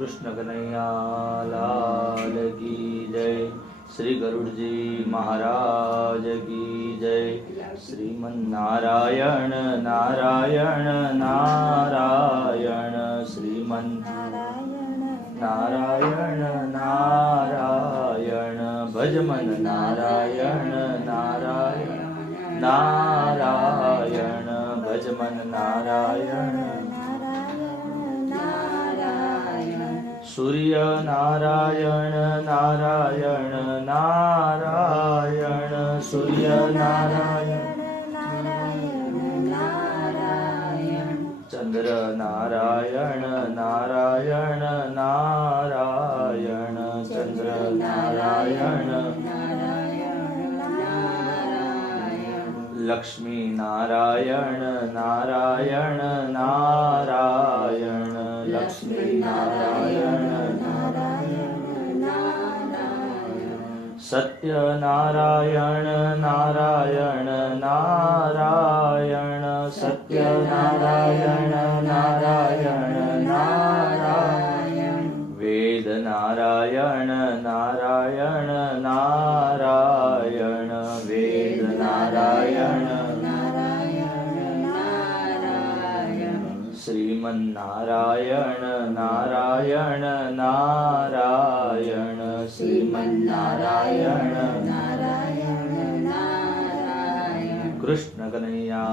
कृष्ण कन्हैया लाल की जय। श्री गरुड़ जी महाराज की जय। श्रीमन नारायण नारायण नारायण श्रीमन नारायण नारायण भजमन नारायण नारायण नारायण भजमन नारायण सूर्य नारायण नारायण नारायण सूर्य नारायण चंद्र नारायण नारायण नारायण चंद्र नारायण लक्ष्मी नारायण नारायण नारायण लक्ष्मी नारायण सत्य नारायण नारायण नारायण सत्य नारायण नारायण नारायण वेद नारायण नारायण नारायण वेद नारायण श्रीमन नारायण नारायण नारायण श्रीमन नारायण कृष्ण कन्हैया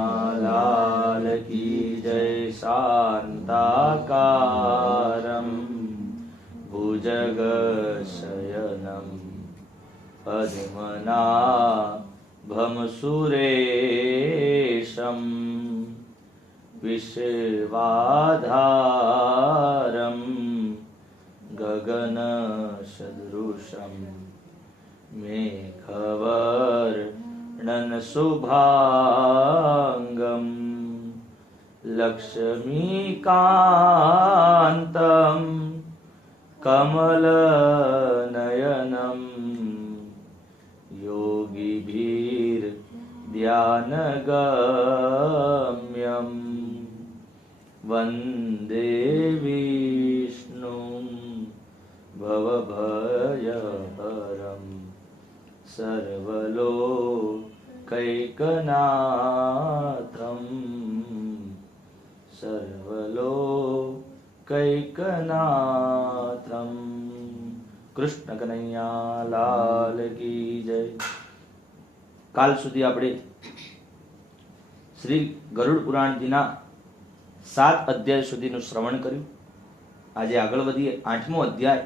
लाल की जय। शांताकारं भुजगशयनं पद्मनाभं सुरेशं विश्वाधारं गगनसदृशं मेघवर्णं शुभांगं लक्ष्मीकान्तं कमलनयनं योगिभिर्ध्यानगम्यं वन्दे विष्णुं भवभयहरं सर्वलोकैकनाथं सर्वलोकैकनाथं कृष्ण कन्हैया लाल की जय। काल सुधी આપણે શ્રી ગરુડ પુરાણજીના 7 અધ્યાય સુધીનું શ્રવણ કર્યું। આજે આગળ વધીએ 8મો અધ્યાય।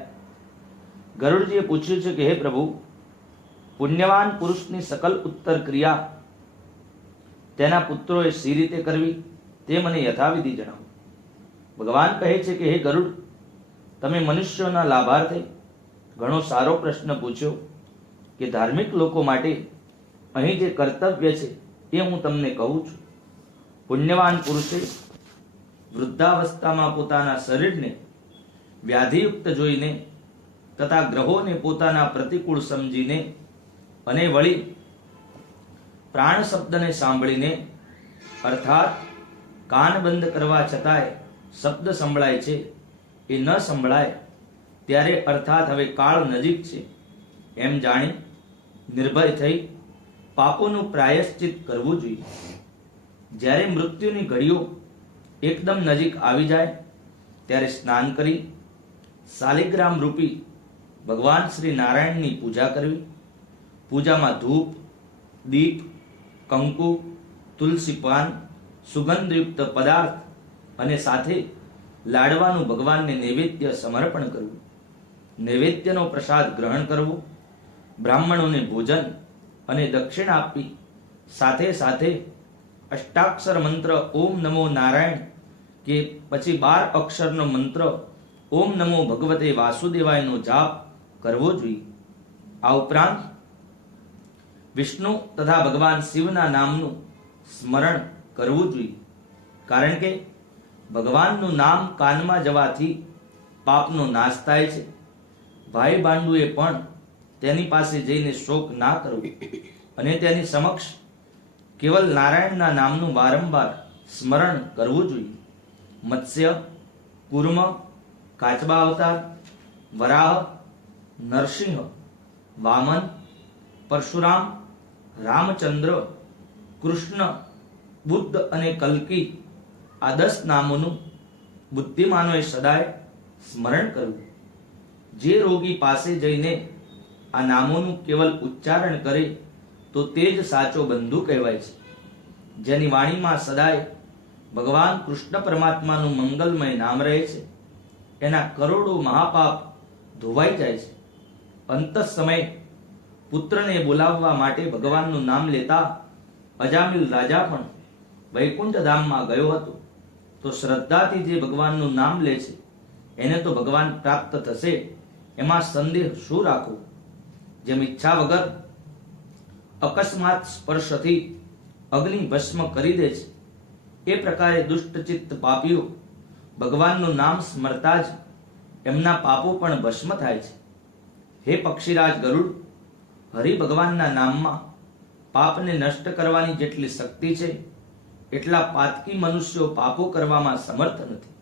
ગરુડજીએ પૂછ્યું છે કે હે પ્રભુ, પુણ્યવાન પુરુષની સકલ ઉત્તર ક્રિયા તેના પુત્રોએ સી રીતે કરવી તે મને યથાવિધિ જણાવો। ભગવાન કહે છે કે હે ગરુડ, તમે મનુષ્યોના લાભાર્થે ઘણો સારો પ્રશ્ન પૂછ્યો કે ધાર્મિક લોકો માટે અહીં જે કર્તવ્ય છે એ હું તમને કહું છું। પુણ્યવાન પુરુષે વૃદ્ધાવસ્થામાં પોતાના શરીરને વ્યાધિયુક્ત જોઈને તથા ગ્રહોને પોતાના પ્રતિકૂળ સમજીને અને વળી પ્રાણ શબ્દને સાંભળીને અર્થાત કાન બંધ કરવા છતાંય શબ્દ સંભળાય છે એ ન સંભળાય ત્યારે અર્થાત હવે કાળ નજીક છે એમ જાણી નિર્ભય થઈ પાપોનું પ્રાયશ્ચિત કરવું જોઈએ। જ્યારે મૃત્યુની ઘડીઓ એકદમ નજીક આવી જાય ત્યારે સ્નાન કરી શાલિગ્રામ રૂપી ભગવાન શ્રી નારાયણની પૂજા કરવી। પૂજામાં ધૂપ, દીપ, કંકુ, તુલસી પાન, સુગંધયુક્ત પદાર્થ અને સાથે લાડવાનું ભગવાનને નૈવેદ્ય સમર્પણ કરવું। નૈવેદ્યનો પ્રસાદ ગ્રહણ કરવો, બ્રાહ્મણોને ભોજન અને દક્ષિણ આપવી, સાથે સાથે અષ્ટાક્ષર મંત્ર ઓમ નમો નારાયણ કે પછી 12 અક્ષરનો મંત્ર ઓમ નમો ભગવતે વાસુદેવાયનો જાપ કરવો જોઈએ। આ ઉપરાંત વિષ્ણુ તથા ભગવાન શિવના નામનું સ્મરણ કરવું જોઈએ, કારણ કે ભગવાનનું નામ કાનમાં જવાથી પાપનો નાશ થાય છે। ભાઈ બાંડુએ પણ તેની પાસે જઈને શોક ના કરવો અને તેની સમક્ષ કેવલ નારાયણના નામનું વારંવાર સ્મરણ કરવું જોઈએ। મત્સ્ય, કૂર્મ, કાચબા અવતાર, વરાહ, નરસિંહ, વામન, પરશુરામ, રામચંદ્ર, કૃષ્ણ, બુદ્ધ અને કલ્કી આ 10 નામોનું બુદ્ધિમાનોએ સદાય સ્મરણ કરવું. જે રોગી પાસે જઈને આ નામોનું કેવલ ઉચ્ચારણ કરે તો તે જ સાચો બંધુ કહેવાય છે. જેની વાણીમાં સદાય ભગવાન કૃષ્ણ પરમાત્માનું મંગલમય નામ રહે છે, એના કરોડો મહાપાપ ધોવાઈ જાય છે. અંત સમયે પુત્રને બોલાવવા માટે ભગવાનનું નામ લેતા અજામિલ રાજા પણ વૈકુંઠ ધામમાં ગયો હતો. તો શ્રદ્ધાથી જે ભગવાનનું નામ લે છે એને તો ભગવાન પ્રાપ્ત થશે, એમાં સંદેહ શું રાખવો. જેમ ઈચ્છા વગર અકસ્માત સ્પર્શથી અગ્નિ ભસ્મ કરી દે છે, એ પ્રકારે દુષ્ટચિત્ત પાપીઓ ભગવાનનું નામ સ્મરતા જ એમના પાપો પણ ભસ્મ થાય છે. હે પક્ષીરાજ ગરુડ, હરિ ભગવાનના નામમાં પાપને નષ્ટ કરવાની જેટલી શક્તિ છે એટલા પાતકી મનુષ્યો પાપો કરવામાં સમર્થ નથી.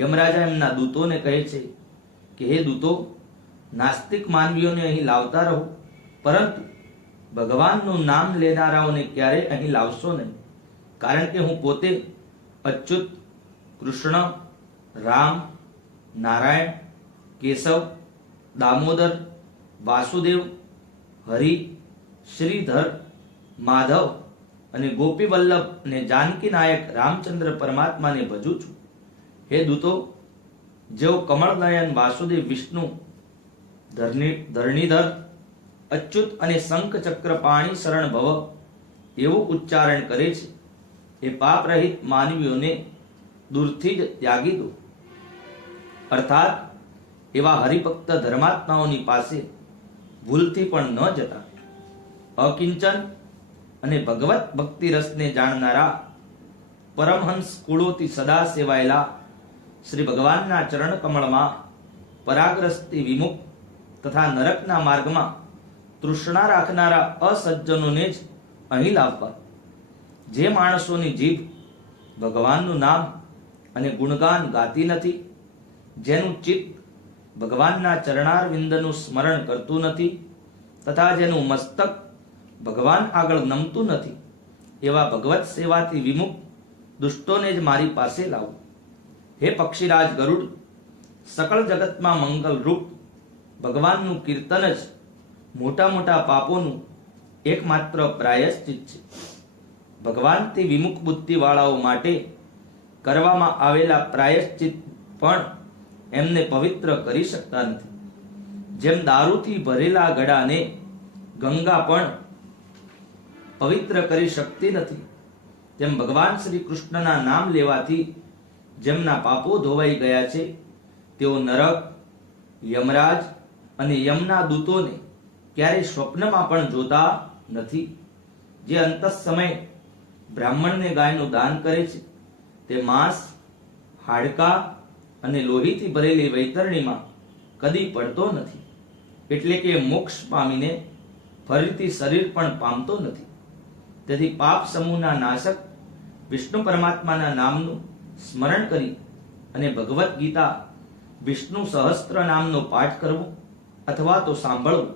યમરાજા એમના દૂતોને કહે છે કે હે દૂતો, નાસ્તિક માનવીઓને અહીં લાવતા રહો, પરંતુ ભગવાનનું નામ લેનારાઓને ક્યારેય અહીં લાવશો નહીં. કારણ કે હું પોતે અચ્યુત, કૃષ્ણ, રામ, નારાયણ, કેશવ, દામોદર, વાસુદેવ, હરિ, શ્રીધર, માધવ અને ગોપી વલ્લભ અને જાનકી નાયક રામચંદ્ર પરમાત્માને ભજું છું. હે દૂતો, જેઓ કમળનયન વાસુદેવ વિષ્ણુ, ધરણીધર, અચ્યુત અને શંખ ચક્ર પાણી શરણ ભવ એવું ઉચ્ચારણ કરે છે, એ પાપ રહિત માનવીઓને દૂરથી જ ત્યાગી દો. અર્થાત એવા હરિભક્ત ધર્માત્માઓની પાસે ભૂલથી પણ ન જતા. અકિંચન અને ભગવત ભક્તિ રસને જાણનારા પરમહંસ કુળોથી સદા સેવાયેલા શ્રી ભગવાનના ચરણ કમળમાં પરાગરસથી વિમુખ તથા નરકના માર્ગમાં તૃષ્ણા રાખનારા અસજ્જનોને જ અહીં લાવવા. જે માણસોની જીભ ભગવાનનું નામ અને ગુણગાન ગાતી નથી, જેનું ચિત્ત ભગવાનના ચરણારવિંદનું સ્મરણ કરતું નથી તથા જેનું મસ્તક ભગવાન આગળ નમતું નથી, એવા ભગવત સેવાથી વિમુખ દુષ્ટોને જ મારી પાસે લાવો. હે પક્ષીરાજ ગરુડ, સકળ જગતમાં મંગલ રૂપ ભગવાનનું કીર્તન જ મોટા મોટા પાપોનું એકમાત્ર પ્રાયશ્ચિત છે. ભગવાનથી વિમુખ બુદ્ધિવાળાઓ માટે કરવામાં આવેલા પ્રાયશ્ચિત પણ એમને પવિત્ર કરી શકતા નથી. જેમ દારૂથી ભરેલા ગળાને ગંગા પણ પવિત્ર કરી શકતી નથી, તેમ ભગવાન શ્રી કૃષ્ણના નામ લેવાથી જેમના પાપો ધોવાઈ ગયા છે તેઓ નરક, યમરાજ અને યમના દૂતોને ક્યારે સ્વપ્નમાં પણ જોતા નથી. જે અંત સમયે બ્રાહ્મણને ગાયનું દાન કરે છે તે માંસ, હાડકા અને લોહીથી ભરેલી વૈતરણીમાં કદી પડતો નથી, એટલે કે મોક્ષ પામીને ફરીથી શરીર પણ પામતો નથી. તેથી પાપ સમૂહના નાશક વિષ્ણુ પરમાત્માના નામનું સ્મરણ કરી અને ભગવદ્ ગીતા, વિષ્ણુ સહસ્ત્ર નામનો પાઠ કરવો અથવા તો સાંભળવું.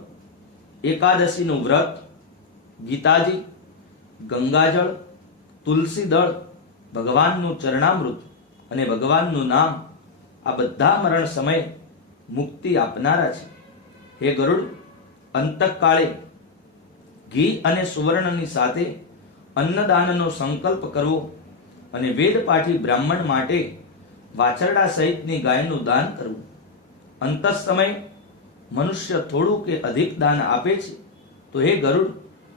એકાદશીનું વ્રત, ગીતાજી, ગંગાજળ, તુલસી દળ, ભગવાનનું ચરણામૃત અને ભગવાનનું નામ આ બધા મરણ સમયે મુક્તિ આપનારા છે. હે ગરુડ, અંતકાળે ઘી અને સુવર્ણની સાથે અન્નદાનનો સંકલ્પ કરવો અને વેદપાઠી બ્રાહ્મણ માટે વાછરડા સહિતની ગાયનું દાન કરવું. અંત સમયે મનુષ્ય થોડું કે અધિક દાન આપે છે તો હે ગરુડ,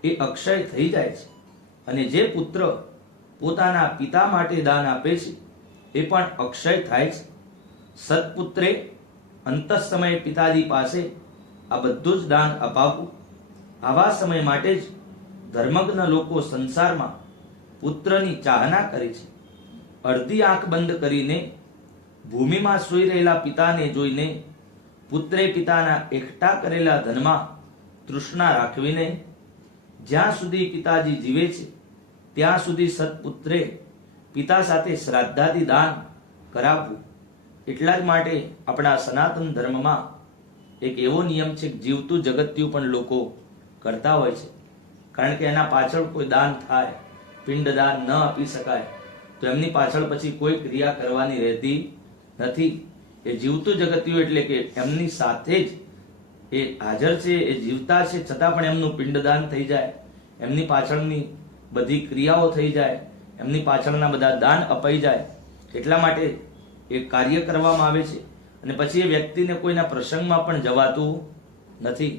એ અક્ષય થઈ જાય છે. અને જે પુત્ર પોતાના પિતા માટે દાન આપે છે એ પણ અક્ષય થાય છે. સત્પુત્રે અંત સમયે પિતાજી પાસે આ બધું જ દાન અપાવવું. આવા સમય માટે જ ધર્મજ્ઞ લોકો સંસારમાં પુત્રની ચાહના કરે છે. અડધી આંખ બંધ કરીને ભૂમિમાં સૂઈ રહેલા પિતાને જોઈને પુત્રે પિતાના એકઠા કરેલા ધનમાં તૃષ્ણા રાખવીને જ્યાં સુધી પિતાજી જીવે છે ત્યાં સુધી સત્પુત્રે પિતા સાથે શ્રાદ્ધાદિ દાન કરાવવું. એટલા જ માટે આપણા સનાતન ધર્મમાં એક એવો નિયમ છે કે જીવતું જગત્યું પણ લોકો કરતા હોય છે, કારણ કે એના પાછળ કોઈ દાન થાય, પિંડદાન ન આપી શકાય તો એમની પાછળ પછી કોઈ ક્રિયા કરવાની રહેતી નથી. એ જીવતું જગત્યું એટલે કે એમની સાથે જ એ હાજર છે, એ જીવતા છે છતાં પણ એમનું પિંડદાન થઈ જાય, એમની પાછળની બધી ક્રિયાઓ થઈ જાય, એમની પાછળના બધા દાન અપાઈ જાય. એટલા માટે એ કાર્ય કરવામાં આવે છે. અને પછી એ વ્યક્તિને કોઈના પ્રસંગમાં પણ જવાતું નથી.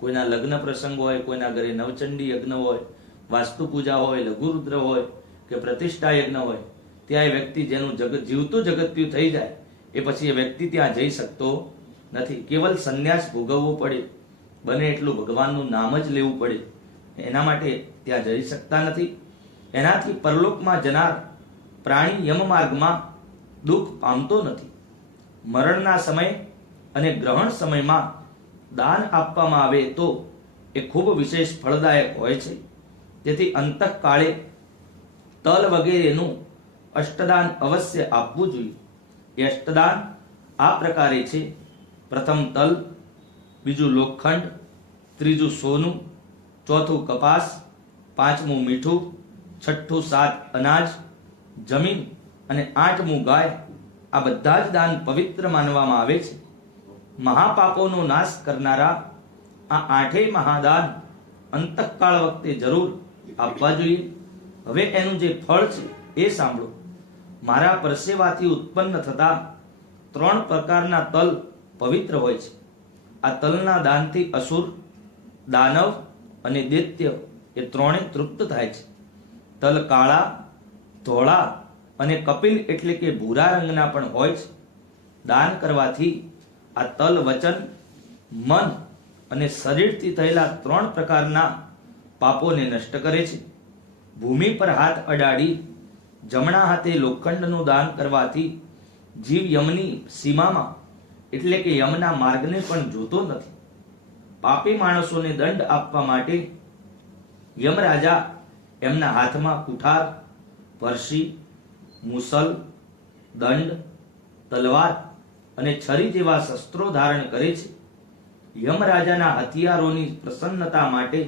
કોઈના લગ્ન પ્રસંગ હોય, કોઈના ઘરે નવચંડી યજ્ઞ હોય, વાસ્તુ પૂજા હોય, લઘુરુદ્ર હોય કે પ્રતિષ્ઠા યજ્ઞ હોય, ત્યાં એ વ્યક્તિ જેનું જીવતું જગત્યું થઈ જાય એ પછી એ વ્યક્તિ ત્યાં જઈ શકતો નથી. કેવલ સંન્યાસ ભોગવવો પડે, બને એટલું ભગવાનનું નામ જ લેવું પડે, એના માટે ત્યાં જઈ શકતા નથી. એનાથી પરલોકમાં જનાર પ્રાણી યમ માર્ગમાં દુઃખ પામતો નથી. મરણના સમય અને ગ્રહણ સમયમાં દાન આપવામાં આવે તો એ ખૂબ વિશેષ ફળદાયક હોય છે. તેથી અંતઃકાળે તલ વગેરેનું અષ્ટદાન અવશ્ય આપવું જોઈએ. એ અષ્ટદાન આ પ્રકારે છે: પ્રથમ તલ, બીજું લોખંડ, ત્રીજું સોનું, ચોથું કપાસ, પાંચમું મીઠું, છઠ્ઠું 7 અનાજ, જમીન અને 8મું ગાય. આ બધા જ દાન પવિત્ર માનવામાં આવે છે. મહાપાપોનો નાશ કરનારા આ 8 મહાદાન અંતઃકાળ વખતે જરૂર આપવા જોઈએ. હવે એનું જે ફળ છે એ સાંભળો. મારા પરસેવાથી ઉત્પન્ન થતા 3 પ્રકારના તલ પવિત્ર હોય છે. આ તલના દાનથી અસુર, દાનવ અને દૈત્ય એ ત્રણેય તૃપ્ત થાય છે. તલ કાળા, ધોળા અને કપિલ એટલે કે ભૂરા રંગના પણ હોય છે. દાન કરવાથી આ તલ વચન, મન અને શરીરથી થયેલા 3 પ્રકારના પાપોને નષ્ટ કરે છે. ભૂમિ પર હાથ અડાડી જમણા હાથે લોખંડનું દાન કરવાથી જીવ યમની સીમામાં એટલે કે યમના માર્ગને પણ જોતો નથી. પાપી માણસોને દંડ આપવા માટે યમરાજા એમના હાથમાં કુઠાર, પરસી, મુસલ, દંડ, તલવાર અને છરી જેવા શસ્ત્રો ધારણ કરે છે. યમરાજાના હથિયારોની પ્રસન્નતા માટે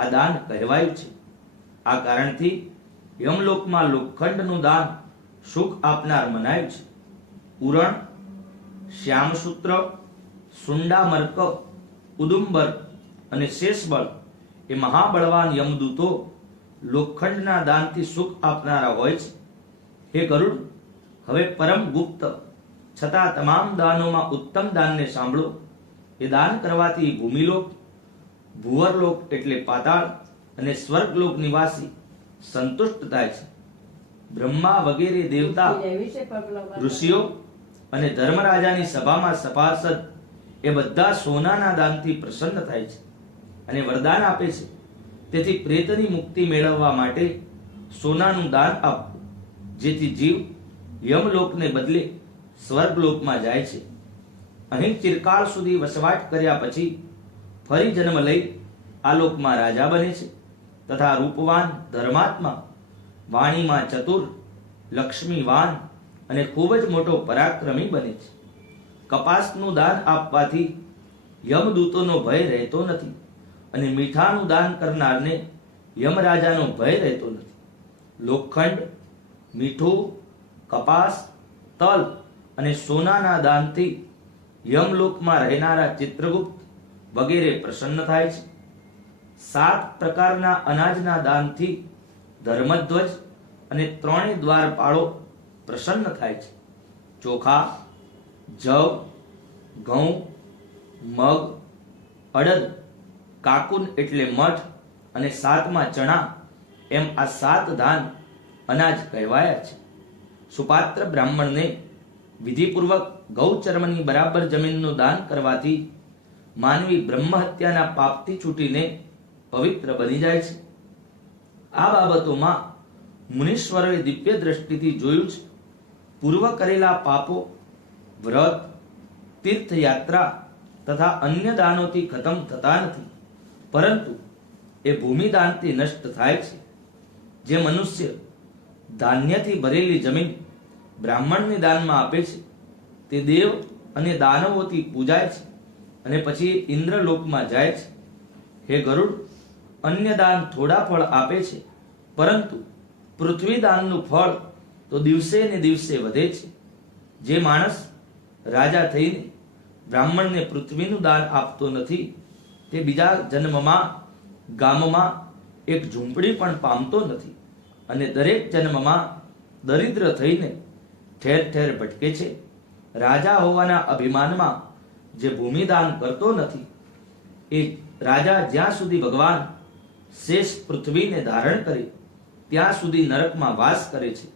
આ દાન કહેવાયું છે. આ કારણથી યમલોકમાં લોખંડનું દાન સુખ આપનાર મનાયું છે. ઉરણ, શ્યામસૂત્ર, સુંડામર્ક, ઉદુંબર અને શેષબળ એ મહાબળવાન યમદૂતો લોખંડના દાનથી સુખ આપનારા હોય છે. હે ગરુડ, હવે પરમ ગુપ્ત છતાં તમામ દાનોમાં ઉત્તમ દાનને સાંભળો. એ દાન કરવાથી ભૂમિલોક, ભુવરલોક એટલે પાતાળ અને સ્વર્ગલોક નિવાસી સંતુષ્ટ થાય છે. બ્રહ્મા વગેરે દેવતા, ઋષિઓ અને ધર્મરાજાની સભામાં સભાસદ એ બધા સોનાના દાનથી પ્રસન્ન થાય છે અને વરદાન આપે છે. તેથી પ્રેતની મુક્તિ મેળવવા માટે સોનાનું દાન આપવું, જેથી જીવ યમલોકને બદલે સ્વર્ગલોકમાં જાય છે. અહીં ચિરકાળ સુધી વસવાટ કર્યા પછી ફરી જન્મ લઈ આ લોકમાં રાજા બને છે તથા રૂપવાન, ધર્માત્મા, વાણીમાં ચતુર, લક્ષ્મીવાન અને ખૂબ જ મોટો પરાક્રમી બને છે. કપાસનું દાન આપવાથી યમદૂતોનો ભય રહેતો નથી અને મીઠાનું દાન કરનારને યમરાજાનો ભય રહેતો નથી. લોખંડ, મીઠું, કપાસ, તલ અને સોનાના દાનથી યમલોકમાં રહેનારા ચિત્રગુપ્ત વગેરે પ્રસન્ન થાય છે. 7 પ્રકારના અનાજના દાનથી ધર્મધ્વજ અને 3 દ્વારપાળો પ્રસન્ન થાય છે. ચોખા, જવ, ઘઉં, મગ, અડદ, કાકુન એટલે મઠ અને 7મા ચણા એમ આ 7 દાન અનાજ કહેવાયા છે. સુપાત્ર બ્રાહ્મણને વિધિપૂર્વક ગૌચર્મની બરાબર જમીનનું દાન કરવાથી માનવી બ્રહ્મ હત્યાના પાપથી છૂટીને પવિત્ર બની જાય છે. આ બાબતોમાં મુનીશ્વરોએ દિવ્ય દ્રષ્ટિથી જોયું છે. પૂર્વ કરેલા પાપો વ્રત, તીર્થયાત્રા તથા અન્ય દાનોથી ખતમ થતા નથી, પરંતુ એ ભૂમિદાનથી નષ્ટ થાય છે. જે મનુષ્ય ધાન્યથી ભરેલી જમીન બ્રાહ્મણને દાનમાં આપે છે તે દેવ અને દાનવોથી પૂજાય છે અને પછી ઇન્દ્રલોકમાં જાય છે. હે ગરુડ, અન્ય દાન થોડા ફળ આપે છે, પરંતુ પૃથ્વી દાનનું ફળ તો દિવસે ને દિવસે વધે છે. જે માણસ રાજા થઈને બ્રાહ્મણને પૃથ્વીનું દાન આપતો નથી, તે બીજા જન્મમાં ગામમાં એક ઝૂંપડી પણ પામતો નથી અને દરેક જન્મમાં દરિદ્ર થઈને ઠેર ઠેર ભટકે છે. રાજા હોવાના અભિમાનમાં જે ભૂમિદાન કરતો નથી, એ રાજા જ્યાં સુધી ભગવાન શેષ પૃથ્વીને ધારણ કરે ત્યાં સુધી નરકમાં વાસ કરે છે.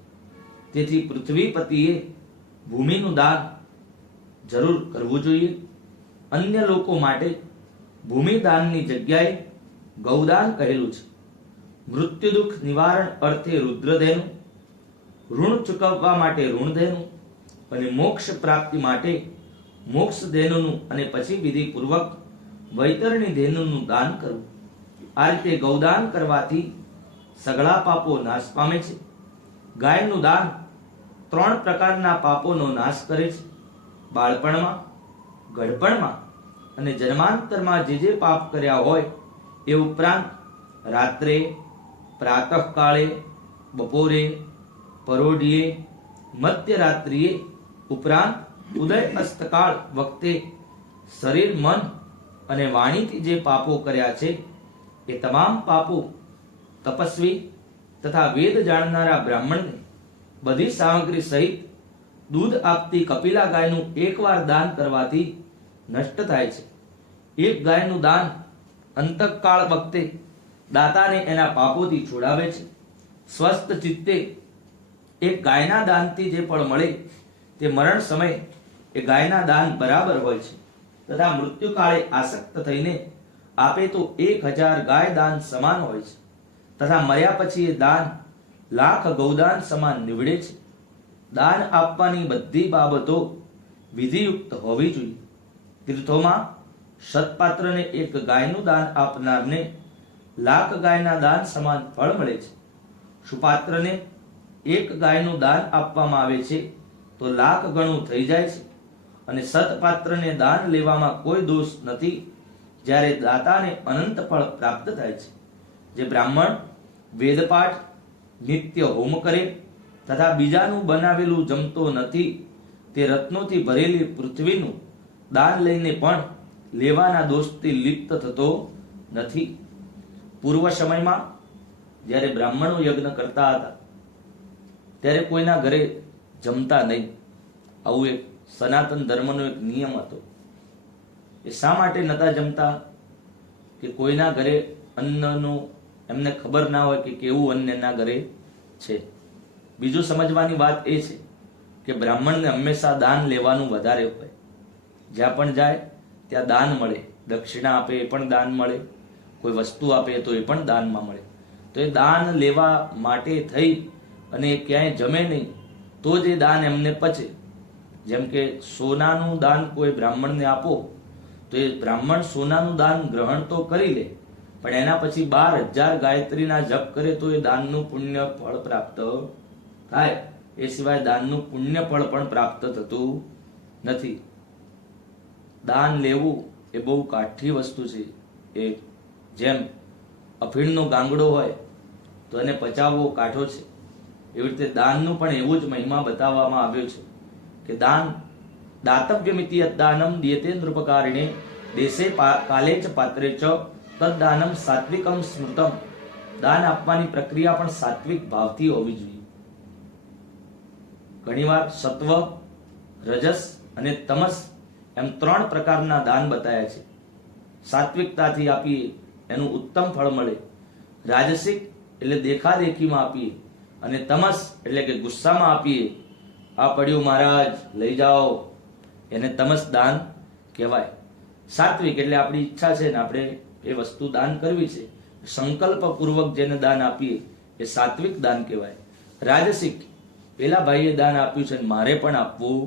તેથી પૃથ્વીપતિએ ભૂમિનું દાન જરૂર કરવું જોઈએ. અન્ય લોકો માટે ભૂમિદાનની જગ્યાએ ગૌદાન કહેલું છે. મૃત્યુ દુઃખ નિવારણ અર્થે રુદ્રધેનુ, ઋણ ચૂકવવા માટે ઋણધેનુ અને મોક્ષ પ્રાપ્તિ માટે મોક્ષ ધેનુનું અને પછી વિધિપૂર્વક વૈતરણી ધેનુનું દાન કરવું. આ રીતે ગૌદાન કરવાથી સઘળા પાપો નાશ પામે છે. ગાયનું દાન 3 પ્રકારના પાપોનો નાશ કરે છે: બાળપણમાં, ગઢપણમાં અને જન્માંતરમાં જે પાપ કર્યા હોય એ ઉપરાંત રાત્રે, પ્રાતઃકાળે, બપોરે, પરોઢિયે, મધ્યરાત્રિએ ઉપરાંત ઉદય અસ્તકાળ વખતે શરીર, મન અને વાણીથી જે પાપો કર્યા છે એ તમામ પાપો તપસ્વી તથા વેદ જાણનારા બ્રાહ્મણને બધી સામગ્રી સહિત દૂધ આપતી કપિલા ગાયનું એકવાર દાન કરવાથી નષ્ટ થાય છે. એક ગાયનું દાન અંતકાળ વખતે દાતાને એના પાપોથી છોડાવે છે. સ્વસ્થ ચિત્તે એક ગાયના દાનથી જે ફળ મળે તે મરણ સમયે એ ગાયના દાન બરાબર હોય છે, તથા મૃત્યુકાળે આસક્ત થઈને આપે તો 1000 ગાય દાન સમાન હોય છે, તથા મર્યા પછી એ દાન લાખ ગૌદાન સમાન નીવડે છે. દાન આપવાની બધી બાબતો વિધિયુક્ત હોવી જોઈએ. તીર્થોમાં સત્પાત્રને એક ગાયનું દાન આપનારને લાખ ગાયના દાન સમાન ફળ મળે છે. સુપાત્રને એક ગાયનું દાન આપવામાં આવે છે તો લાખ ગણું થઈ જાય છે. અને સત્પાત્રને દાન લેવામાં કોઈ દોષ નથી, જ્યારે દાતાને અનંત ફળ પ્રાપ્ત થાય છે. જે બ્રાહ્મણ વેદપાઠ, નિત્ય હોમ કરે તથા બીજાનું બનાવેલું જમતો નથી, તે રત્નોથી ભરેલી પૃથ્વીનું દાન લઈને પણ લેવાના દોષથી લિપ્ત થતો નથી. પૂર્વ સમયમાં જ્યારે બ્રાહ્મણો યજ્ઞ કરતા હતા ત્યારે કોઈના ઘરે જમતા નહીં. આવું એક સનાતન ધર્મનો એક નિયમ હતો. એ શા માટે નતા જમતા? કે કોઈના ઘરે અન્નનું એમને ખબર ના હોય કે કેવું અન્ન એના ઘરે છે. બીજું સમજવાની વાત એ છે કે બ્રાહ્મણને હંમેશા દાન લેવાનું વધારે હોય. જ્યાં પણ જાય ત્યાં દાન મળે. દક્ષિણા આપે એ પણ દાન મળે, કોઈ વસ્તુ આપે તો એ પણ દાનમાં મળે. તો એ દાન લેવા માટે થઈ અને ક્યાંય જમે નહીં તો જ એ દાન એમને પચે. જેમ કે સોનાનું દાન કોઈ બ્રાહ્મણને આપો તો એ બ્રાહ્મણ સોનાનું દાન ગ્રહણ તો કરી લે, પણ એના પછી 12000 ગાયત્રીના જપ કરે તો એ દાનનું પુણ્ય ફળ પ્રાપ્ત થાય. એ સિવાય દાનનું પુણ્ય ફળ પણ પ્રાપ્ત થતું નથી. દાન લેવું એ બહુ કાઠી વસ્તુ છે. એ જેમ અફીણનો ગાંગડો હોય તો એને પચાવવો કાઠો છે, એવી રીતે દાનનું પણ એવું જ મહિમા બતાવવામાં આવ્યો છે કે દાન દાતવ્યમિતિ યદ્દાનમ દીયતે નૃપકારિણે દેશે કાલે ચ પાત્રે ચ તદ્દાનમ સાત્વિકમ સ્મૃતમ. દાન આપવાની પ્રક્રિયા પણ સાત્વિક ભાવથી હોવી જોઈએ. ઘણીવાર સત્વ, રજસ અને તમસ એમ 3 પ્રકારના દાન બતાવ્યા છે. સાત્વિકતાથી આપીએ એનું ઉત્તમ ફળ મળે, રાજસિક એટલે દેખાદેખીમાં આપીએ, અને તમસ એટલે કે ગુસ્સામાં આપીએ, આ પડ્યું મહારાજ લઈ જાઓ, એને તમસ દાન કહેવાય. સાત્વિક એટલે આપણી ઈચ્છા છે ને આપણે એ વસ્તુ દાન કરવી છે, સંકલ્પપૂર્વક જેને દાન આપીએ એ સાત્વિક દાન કહેવાય. રાજસિક પેલા ભાઈએ દાન આપ્યું છે મારે પણ આપવું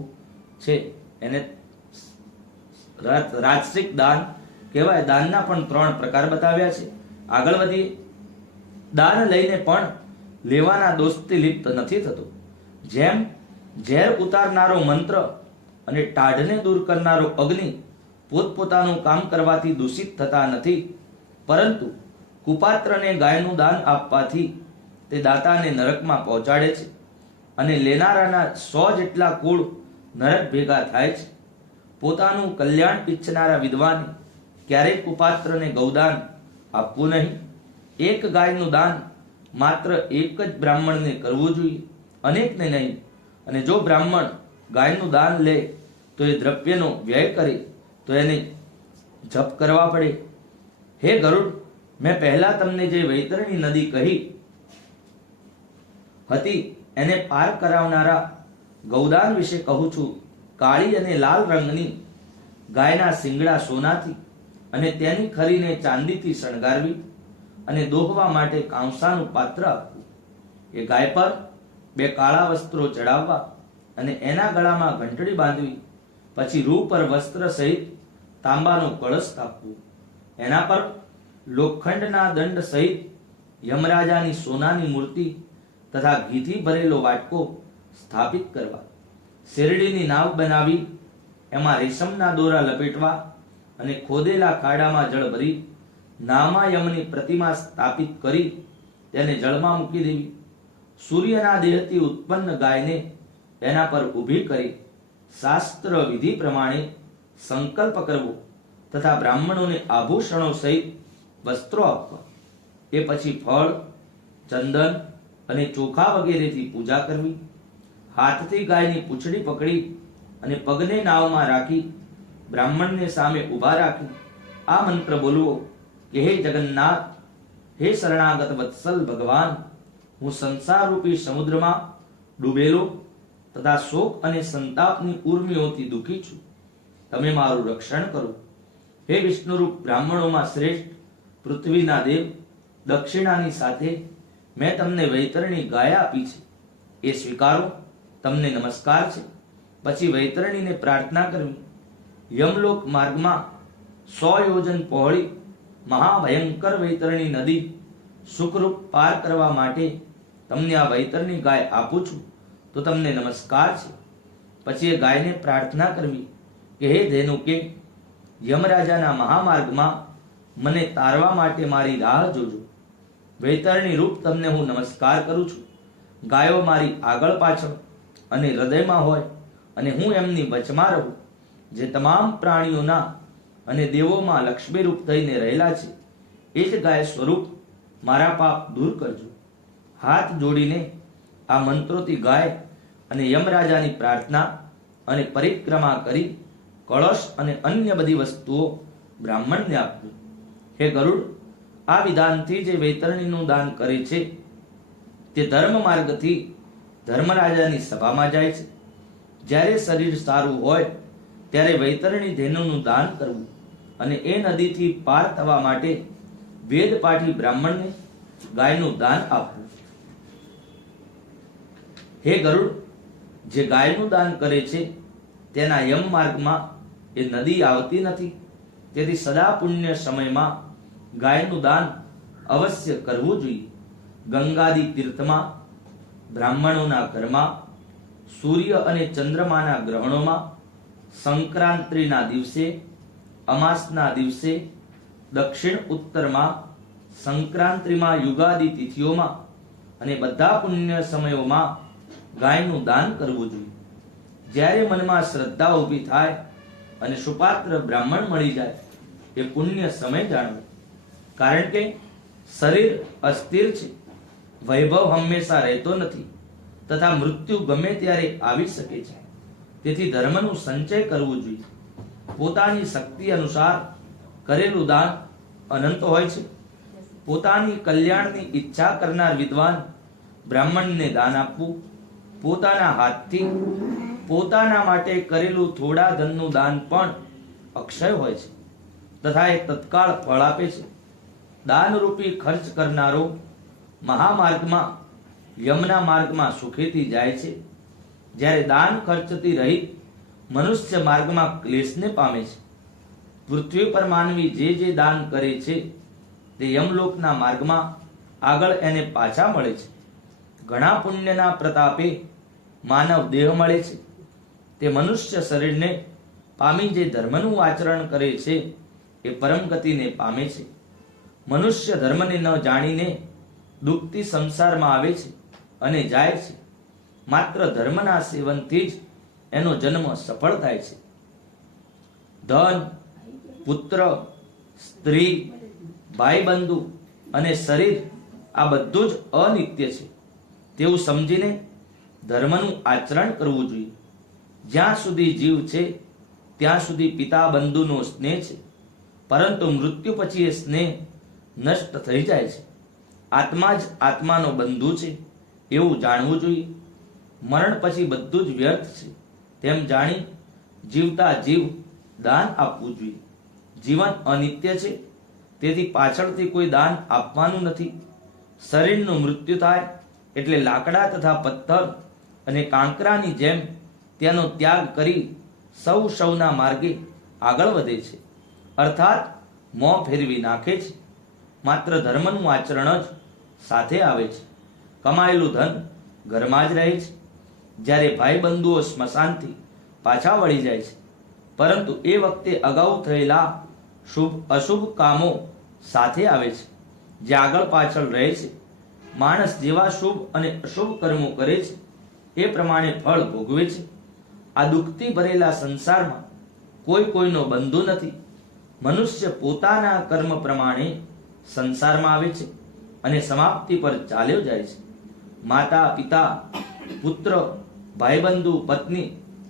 છે, એને રાજસિક દાન કહેવાય. દાનના પણ 3 પ્રકાર બતાવ્યા છે. આગળ વધીએ. દાન લઈને પણ લેવાના દોષથી લિપ્ત નથી થતો. જેમ ઝેર ઉતારનારો મંત્ર અને ટાઢને દૂર કરનારો અગ્નિ પોતપોતાનું કામ કરવાથી દૂષિત થતા નથી, પરંતુ કુપાત્રને ગાયનું દાન આપવાથી તે દાતાને નરકમાં પહોંચાડે છે અને લેનારાના 100 જેટલા કુળ નરક ભેગા થાય છે. પોતાનું કલ્યાણ ઈચ્છનારા વિદ્વાને ક્યારેય કુપાત્રને ગૌદાન આપવું નહીં. એક ગાયનું દાન માત્ર એક જ બ્રાહ્મણને કરવું જોઈએ, અનેકને નહીં. અને જો બ્રાહ્મણ ગાયનું દાન લે તો એ દ્રવ્યનો વ્યય કરે તો એને જપ કરવા પડે. હે ગરુડ, મેં પહેલા તમને જે વૈતરણી નદી કહી હતી એને પાર કરાવનારા ગૌદાન વિશે કહું છું. કાળી અને લાલ રંગની ગાયના શિંગડા સોનાથી અને તેની ખરીને ચાંદીથી શણગારવી અને દોહવા માટે કાંસાનું પાત્ર આપવું. એ ગાય પર 2 કાળા વસ્ત્રો ચડાવવા અને એના ગળામાં ઘંટડી બાંધવી. પછી રૂ પર વસ્ત્ર સહિત તાંબાનું કળશ સ્થાપવું. એના પર લોખંડના દંડ સહિત યમરાજાની સોનાની મૂર્તિ તથા ઘીથી ભરેલો વાટકો સ્થાપિત કરવા. શેરડીની નાવ બનાવી એમાં રેશમના દોરા લપેટવા અને ખોદેલા ખાડામાં જળ ભરી નામા યમની પ્રતિમા સ્થાપિત કરી તેને જળમાં મૂકી દેવી. સૂર્યના દેહથી ઉત્પન્ન ગાયને એના પર ઊભી કરી શાસ્ત્ર વિધિ પ્રમાણે સંકલ્પ કરવો તથા બ્રાહ્મણોને આભૂષણો સહિત વસ્ત્રો આપવા. એ પછી ફળ, ચંદન અને ચોખા વગેરેથી પૂજા કરવી. હાથથી ગાયની પૂંછડી પકડી અને પગને નાવમાં રાખી બ્રાહ્મણને સામે ઊભા રાખી આ મંત્ર બોલવો કે હે જગન્નાથ, હે શરણાગત વત્સલ ભગવાન, હું સંસાર રૂપી સમુદ્રમાં ડૂબેલો તથા શોક અને સંતાપની ઉર્મિઓથી દુઃખી છું. તમે મારું રક્ષણ કરો. હે વિષ્ણુરૂપ બ્રાહ્મણોમાં શ્રેષ્ઠ પૃથ્વીના દેવ, દક્ષિણાની સાથે મેં તમને વૈતરણી ગાય આપી છે, એ સ્વીકારો. તમને નમસ્કાર છે. પછી વૈતરણીને પ્રાર્થના કરવી. યમલોક માર્ગમાં 100 યોજન પહોળી મહાભયંકર વૈતરણી નદી સુખરૂપ પાર કરવા માટે તમને આ વૈતરણી ગાય આપું છું, તો તમને નમસ્કાર છે. પછી એ ગાયને પ્રાર્થના કરવી કે હે ધેનુકે, યમરાજાના મહામાર્ગમાં મને તારવા માટે મારી રાહ જોજો. વૈતરણી રૂપ તમને હું નમસ્કાર કરું છું. ગાયો મારી આગળ પાછળ અને હૃદયમાં હોય અને હું એમની વચમાં રહું. જે તમામ પ્રાણીઓના અને દેવોમાં લક્ષ્મી રૂપ થઈને રહેલા છે એ જ ગાય સ્વરૂપ મારા પાપ દૂર કરજો. હાથ જોડીને આ મંત્રોથી ગાય અને યમરાજાની પ્રાર્થના અને પરિક્રમા કરી કળશ અને અન્ય બધી વસ્તુઓ બ્રાહ્મણને આપવી. હે ગરુડ, આ વિધાનથી જે વૈતરણીનું દાન કરે છે તે ધર્મ માર્ગથી ધર્મરાજાની સભામાં જાય છે. જ્યારે શરીર સારું હોય ત્યારે વૈતરણી ધેનુનું દાન કરવું અને એ નદીથી પાર થવા માટે વેદ પાઠી બ્રાહ્મણને ગાયનું દાન આપવું. હે ગરુડ, જે ગાયનું દાન કરે છે તેના યમ માર્ગમાં એ નદી આવતી નથી. તેથી સદા પુણ્ય સમયમાં ગાયનું દાન અવશ્ય કરવું જોઈએ. ગંગાદી તીર્થમાં, બ્રાહ્મણોના ઘરમાં, સૂર્ય અને ચંદ્રમાના ગ્રહણોમાં, સંક્રાંતિના દિવસે, અમાસના દિવસે, દક્ષિણ ઉત્તરમાં, સંક્રાંતિમાં, યુગાદી તિથિઓમાં અને બધા પુણ્ય સમયોમાં ગાયનું દાન કરવું જોઈએ. જ્યારે મનમાં શ્રદ્ધા ઊભી થાય અને સુપાત્ર બ્રાહ્મણ મળી જાય એ પુણ્ય સમય જાણવો. કારણ કે શરીર અસ્થિર છે, વૈભવ હંમેશા રહેતો નથી તથા મૃત્યુ ગમે ત્યારે આવી શકે છે. તેથી ધર્મનું સંચય કરવું જોઈએ. પોતાની શક્તિ અનુસાર કરેલું દાન અનંત હોય છે. પોતાની કલ્યાણની ઈચ્છા કરનાર વિદ્વાન બ્રાહ્મણને દાન આપવું. પોતાના હાથથી પોતાના માટે કરેલું થોડા ધનનું દાન પણ અક્ષય હોય છે તથા એ તત્કાળ ફળ આપે છે. દાનરૂપી ખર્ચ કરનારો મહામાર્ગમાં યમના માર્ગમાં સુખેથી જાય છે, જ્યારે દાન ખર્ચથી રહિત મનુષ્ય માર્ગમાં ક્લેશને પામે છે. પૃથ્વી પર માનવી જે જે દાન કરે છે તે યમલોકના માર્ગમાં આગળ એને પાછા મળે છે. ઘણા પુણ્યના પ્રતાપે માનવ દેહ મળે છે. તે મનુષ્ય શરીરને પામી જે ધર્મનું આચરણ કરે છે એ પરમ ગતિને પામે છે. મનુષ્ય ધર્મને ન જાણીને દુઃખથી સંસારમાં આવે છે અને જાય છે. માત્ર ધર્મના સેવનથી જ એનો જન્મ સફળ થાય છે. ધન, પુત્ર, સ્ત્રી, ભાઈબંધુ અને શરીર આ બધું જ અનિત્ય છે તેવું સમજીને ધર્મનું આચરણ કરવું જોઈએ. જ્યાં સુધી જીવ છે ત્યાં સુધી પિતા બંધુનો સ્નેહ છે, પરંતુ મૃત્યુ પછી એ સ્નેહ નષ્ટ થઈ જાય છે. આત્મા જ આત્માનો બંધુ છે એવું જાણવું જોઈએ. મરણ પછી બધું જ વ્યર્થ છે તેમ જાણી જીવતા જીવ દાન આપવું જોઈએ. જીવન અનિત્ય છે તેથી પાછળથી કોઈ દાન આપવાનું નથી. શરીરનું મૃત્યુ થાય એટલે લાકડા તથા પથ્થર અને કાંકરાની જેમ તેનો ત્યાગ કરી સૌના માર્ગે આગળ વધે છે, અર્થાત મોં ફેરવી નાખે છે. માત્ર ધર્મનું આચરણ જ સાથે આવે છે. કમાયેલું ધન ઘરમાં જ રહે છે. જ્યારે ભાઈબંધુઓ સ્મશાનથી પાછા વળી જાય છે, પરંતુ એ વખતે અગાઉ થયેલા શુભ અશુભ કામો સાથે આવે છે જે આગળ પાછળ રહે છે. માણસ જેવા શુભ અને અશુભ કર્મો કરે છે એ પ્રમાણે ફળ ભોગવે છે. આ દુઃખથી ભરેલા સંસારમાં કોઈ કોઈનો બંધુ નથી. મનુષ્ય પોતાના કર્મ પ્રમાણે સંસારમાં આવે છે અને સમાપ્તિ પર ચાલ્યો જાય છે. માતા, પિતા, પુત્ર, ભાઈબંધુ, પત્ની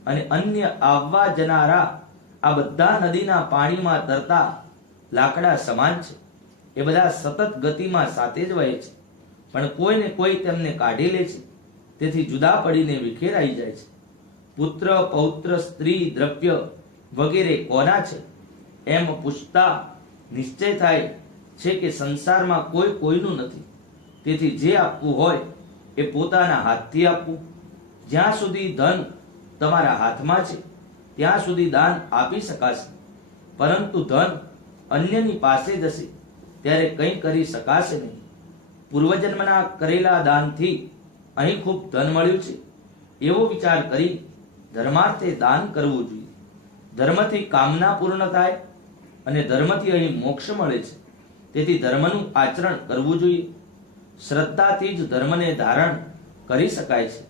અને અન્ય આવવા જનારા આ બધા નદીના પાણીમાં તરતા લાકડા સમાન છે. એ બધા સતત ગતિમાં સાથે જ વહે છે, પણ કોઈને કોઈ તેમને કાઢી લે છે. તેથી જુદા પડીને વિખેરાઈ જાય છે. પુત્ર, પૌત્ર, સ્ત્રી, દ્રવ્ય વગેરે કોના છે એમ પૂછતા નિશ્ચય થાય છે કે સંસારમાં કોઈ કોઈનું નથી. તેથી જે આપવું હોય એ પોતાના હાથથી આપવું. જ્યાં સુધી ધન તમારા હાથમાં છે ત્યાં સુધી દાન આપી શકાશે, પરંતુ ધન અન્યની પાસે જશે ત્યારે કંઈ કરી શકાશે નહીં. પૂર્વજન્મના કરેલા દાનથી અહીં ખૂબ ધન મળ્યું છે એવો વિચાર કરી ધર્માર્થે દાન કરવું જોઈએ. ધર્મથી કામના પૂર્ણ થાય અને ધર્મથી અહીં મોક્ષ મળે છે. તેથી ધર્મનું આચરણ કરવું જોઈએ. શ્રદ્ધાથી જ ધર્મને ધારણ કરી શકાય છે,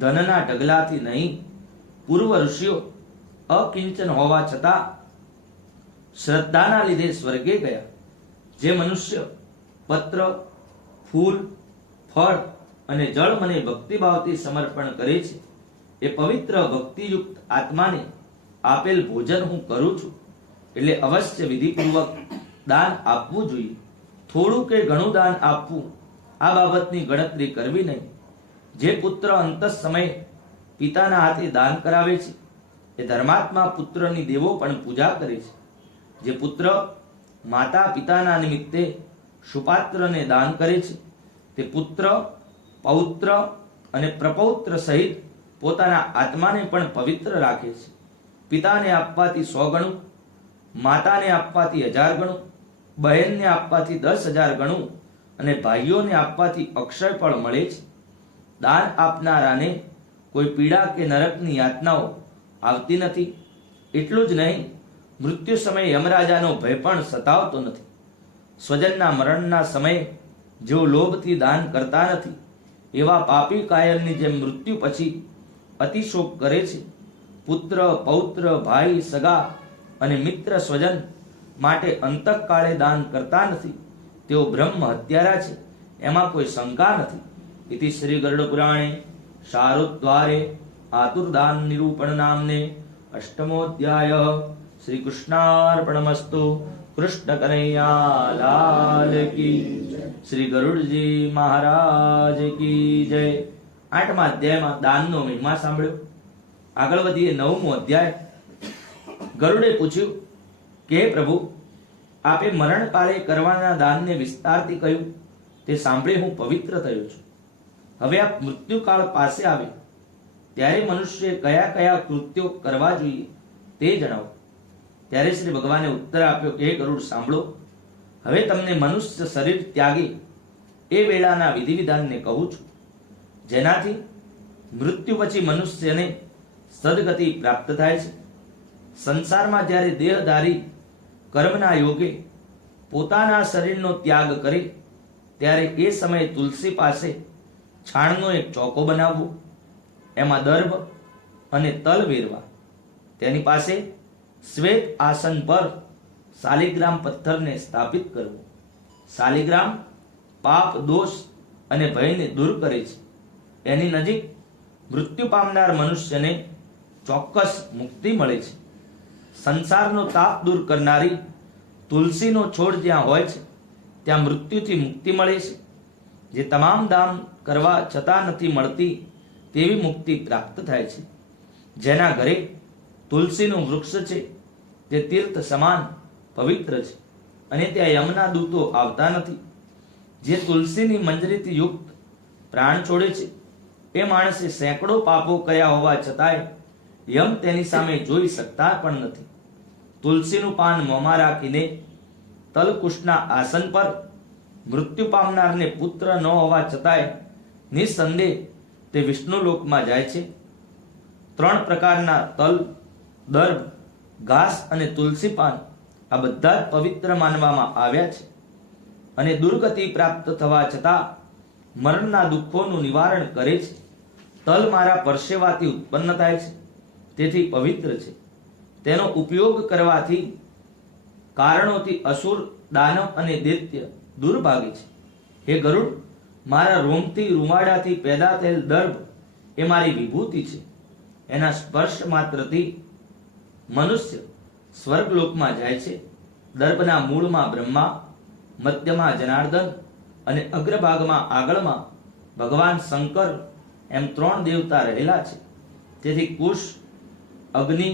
ધનના ઢગલાથી નહીં. પૂર્વ ઋષિઓ અકિંચન હોવા છતાં શ્રદ્ધાના લીધે સ્વર્ગે ગયા. જે મનુષ્ય પત્ર, ફૂલ, ફળ અને જળ મને ભક્તિભાવથી સમર્પણ કરે છે એ પવિત્ર ભક્તિયુક્ત આત્માને આપેલ ભોજન હું કરું છું. એટલે અવશ્ય વિધિપૂર્વક દાન આપવું જોઈએ. થોડું કે ઘણું દાન આપવું આ બાબતની ગણતરી કરવી નહીં. જે પુત્ર અંત સમયે પિતાના હાથે દાન કરાવે છે એ ધર્માત્મા પુત્રની દેવો પણ પૂજા કરે છે. જે પુત્ર માતા પિતાના નિમિત્તે સુપાત્રને દાન કરે છે તે પુત્ર, પૌત્ર અને પ્રપૌત્ર સહિત પોતાના આત્માને પણ પવિત્ર રાખે છે. પિતાને આપવાથી 100 ગણું, માતાને આપવાથી 1000 ગણું, બહેનને આપવાથી 10,000 ગણું અને ભાઈઓને આપવાથી અક્ષય ફળ મળે છે. દાન આપનારાને કોઈ પીડા કે નરકની યાતનાઓ આવતી નથી. એટલું જ નહીં, મૃત્યુ સમયે યમરાજાનો ભય પણ સતાવતો નથી. સ્વજનના મરણના સમયે જેઓ લોભથી દાન કરતા નથી એવા પાપી કાયરની જેમ મૃત્યુ પછી અતિશોક કરે છે. પુત્ર, પૌત્ર, ભાઈ, સગા અને મિત્ર સ્વજન માટે અંતકાળે દાન કરતા નથી તેઓ બ્રહ્મ હત્યારા છે, એમાં કોઈ શંકા નથી. ઇતિ શ્રી ગરુડ પુરાણે શારોદ્વારે આતુર્દાન નિરૂપણ નામને અષ્ટમોધ્યાય. શ્રી કૃષ્ણાર્પણમસ્તુ. કૃષ્ણ કનૈયા લાલ કી, શ્રી ગરુડજી મહારાજ કી જય. 8મા અધ્યાયમાં દાનનો મહિમા સાંભળ્યો. આગળ વધીએ 9મો અધ્યાય. ગરુડે પૂછ્યું કે પ્રભુ, આપે મરણકાળે કરવાના દાનને વિસ્તારથી કહ્યું તે સાંભળી હું પવિત્ર થયો છું. હવે આપ મૃત્યુકાળ પાસે આવે ત્યારે મનુષ્ય કયા કયા કૃત્યો કરવા જોઈએ તે જણાવો. ત્યારે શ્રી ભગવાને ઉત્તર આપ્યો કે હે ગરુડ, સાંભળો. હવે તમને મનુષ્ય શરીર ત્યાગે એ વેળાના વિધિ વિધાનને કહું છું, જેનાથી મૃત્યુ પછી મનુષ્યને સદગતિ પ્રાપ્ત થાય છે. સંસારમાં જ્યારે દેહધારી કર્મના યોગે પોતાના શરીરનો ત્યાગ કરે ત્યારે એ સમયે તુલસી પાસે છાણનો એક ચોકો બનાવવો, એમાં દર્ભ અને તલ વેરવા, તેની પાસે શ્વેત આસન પર શાલિગ્રામ પથ્થરને સ્થાપિત કરવો. શાલિગ્રામ પાપ, દોષ અને ભયને દૂર કરે છે. એની નજીક મૃત્યુ પામનાર મનુષ્યને ચોક્કસ મુક્તિ મળે છે. સંસારનો તાપ દૂર કરનારી તુલસીનો છોડ જ્યાં હોય છે ત્યાં મૃત્યુથી મુક્તિ મળે છે. જે તમામ દાન કરવા છતાં નથી મળતી તેવી મુક્તિ પ્રાપ્ત થાય છે. જેના ઘરે તુલસીનું વૃક્ષ છે તે તીર્થ સમાન પવિત્ર છે અને ત્યાં યમના દૂતો આવતા નથી. જે તુલસીની મંજરીથી યુક્ત પ્રાણ છોડે છે એ માણસે સેંકડો પાપો કર્યા હોવા છતાંય યમ તેની સામે જોઈ શકતા પણ નથી. તુલસીનું પાન મોંમાં રાખીને તલકુશના આસન પર મૃત્યુ પામનારને પુત્ર ન હોવા છતાંય નિસંદેહ તે વિષ્ણુ લોકમાં જાય છે. 3 પ્રકારના તલ, દર્ભ, ઘાસ અને તુલસી પાન આ બધા જ પવિત્ર માનવામાં આવ્યા છે અને દુર્ગતિ પ્રાપ્ત થવા છતાં મરણના દુઃખોનું નિવારણ કરે છે. તલ મારા પરસેવાથી ઉત્પન્ન થાય છે, તેથી પવિત્ર છે. તેનો ઉપયોગ કરવાથી કારણોથી અસુર, દાનવ અને દૈત્ય દૂર ભાગે છે. હે ગરુડ, મારા રોમથી રૂવાડાથી પેદા થયેલ દર્ભ એ મારી વિભૂતિ છે. એના સ્પર્શ માત્રથી મનુષ્ય સ્વર્ગલોકમાં જાય છે. દર્ભના મૂળમાં બ્રહ્મા, મધ્યમાં જનાર્દન અને અગ્રભાગમાં આગળમાં ભગવાન શંકર એમ 3 દેવતા રહેલા છે. તેથી કુશ, અગ્નિ,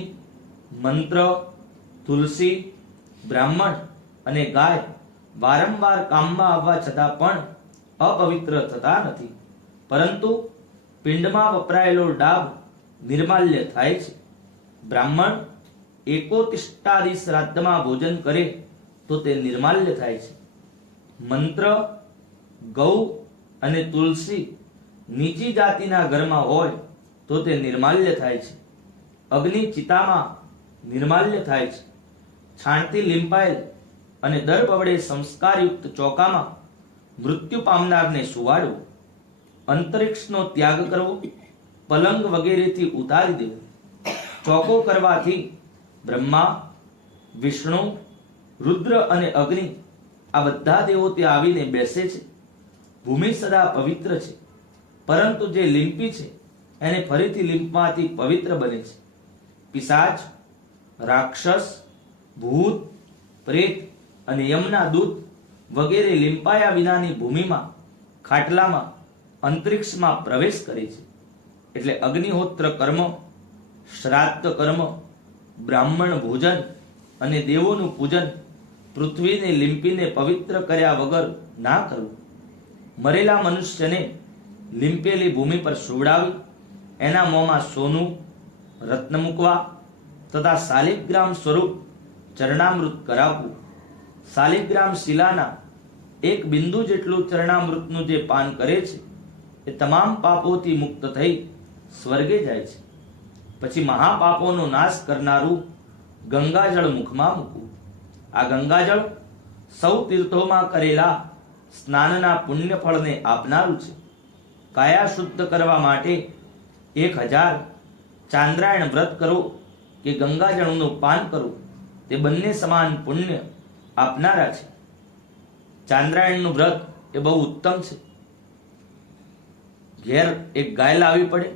મંત્ર, તુલસી, બ્રાહ્મણ અને ગાય વારંવાર કામમાં આવવા છતાં પણ અપવિત્ર થતા નથી, પરંતુ પિંડમાં વપરાયેલો ડાબ નિર્માલ્ય થાય છે. બ્રાહ્મણ એકોતિષ્ઠાદિ શ્રાદ્ધમાં ભોજન કરે તો તે નિર્માલ્ય થાય છે. મંત્ર, ગૌ અને તુલસી નીચી જાતિના ઘરમાં હોય તો તે નિર્માલ્ય થાય છે. અગ્નિ ચિતામાં નિર્માલ્ય થાય છે. છાણથી લીંપાયેલ અને દર્ભ વડે સંસ્કારયુક્ત ચોકામાં મૃત્યુ પામનારને સુવાડવું. અંતરિક્ષનો ત્યાગ કરવો, પલંગ વગેરેથી ઉતારી દેવો. ચોકો કરવાથી બ્રહ્મા, વિષ્ણુ, રુદ્ર અને અગ્નિ આ બધા દેવો ત્યાં આવીને બેસે છે. ભૂમિ સદા પવિત્ર છે, પરંતુ જે લીંપી છે એને ફરીથી લીંપવાથી પવિત્ર બને છે. પિશાચ, રાક્ષસ, ભૂત, પ્રેત અને યમના દૂત વગેરે લીંપાયા વિનાની ભૂમિમાં, ખાટલામાં, અંતરિક્ષમાં પ્રવેશ કરે છે. એટલે અગ્નિહોત્ર કર્મ, શ્રાદ્ધ કર્મ, બ્રાહ્મણ ભોજન અને દેવોનું પૂજન પૃથ્વીને લીંપીને પવિત્ર કર્યા વગર ના કરવું. મરેલા મનુષ્યને લીંપેલી ભૂમિ પર સુવડાવી એના મોંમાં સોનું, રત્ન મૂકવા તથા શાલિગ્રામ સ્વરૂપ ચરણામૃત કરાવવું. શાલિગ્રામ શિલાના 1 બિંદુ જેટલું ચરણામૃતનું જે પાન કરે છે એ તમામ પાપોથી મુક્ત થઈ સ્વર્ગે જાય છે. પછી મહાપાપોનો નાશ કરનારું ગંગાજળ મુખમાં મૂકવું. આ ગંગાજળ સૌ તીર્થોમાં કરેલા સ્નાનના પુણ્ય ફળને આપનારું છે. કાયા શુદ્ધ કરવા માટે 1000 ચાંદ્રાયણ વ્રત કરો કે ગંગાજળનું પાન કરો, તે બંને સમાન પુણ્ય આપનારા છે. ચાંદ્રાયણનું વ્રત એ બહુ ઉત્તમ છે. ઘેર એક ગાય લાવવી પડે,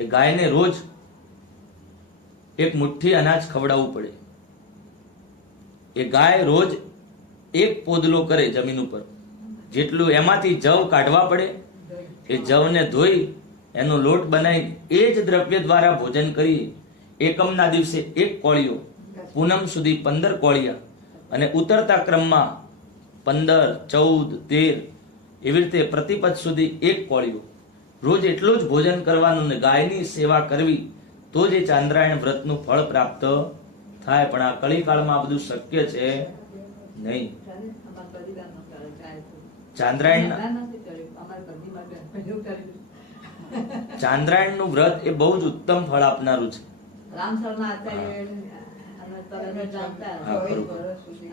એ ગાયને રોજ એક મુઠ્ઠી અનાજ ખવડાવવું પડે. એ ગાય રોજ એક પોદલો કરે જમીન ઉપર, જેટલું એમાંથી જવ કાઢવા પડે, એ જવને ધોઈ એનો લોટ બનાવી એ જ દ્રવ્ય દ્વારા ભોજન કરી એકમના દિવસે 1 કોળિયો, પૂનમ સુધી 15 કોળિયા અને ઉતરતા ક્રમમાં 15, 14, 13 એવી રીતે પ્રતિપદ સુધી 1 કોળિયો રોજ એટલું જ ભોજન કરવાનું ને ગાયની સેવા કરવી, તો જ એ ચાંદ્રાયણ વ્રતનું ફળ પ્રાપ્ત થાય. પણ આ કળીકાળમાં બધું શક્ય છે નહીં. ચાંદ્રાયણ ચાંદ્રાયણનું વ્રત એ બહુ જ ઉત્તમ ફળ આપનારું છે. રામ શર્મા આચાર્ય અમે તમે જાણતા હા, હશો. બરોબર.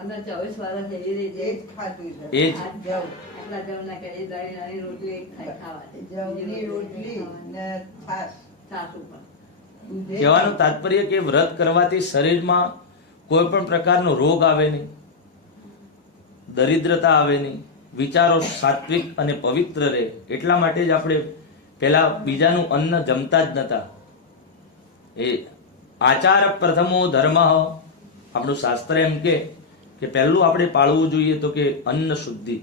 અમે 24 વર્ષ એવી રીતે એ જ ખાધું છે. એ જ. આ જવ આટલા જવ ના કરી દળી નાની રોટલી એક ખાઈ ખાવાની. જવની રોટલી ને છાશ. છાશ ઉપર. દૂધે કહેવાનું તાત્પર્ય કે વ્રત કરવાથી શરીરમાં કોઈ પણ પ્રકારનો રોગ આવે નહીં, દરિદ્રતા આવે નહીં, વિચારો સાત્વિક અને પવિત્ર રહે. એટલા માટે જ આપણે પેલા બીજાનું અન્ન જમતા જ નતા. એ આચાર પ્રથમો ધર્મ, આપણું શાસ્ત્ર એમ કે પહેલું આપણે પાળવું જોઈએ તો કે અન્ન શુદ્ધિ.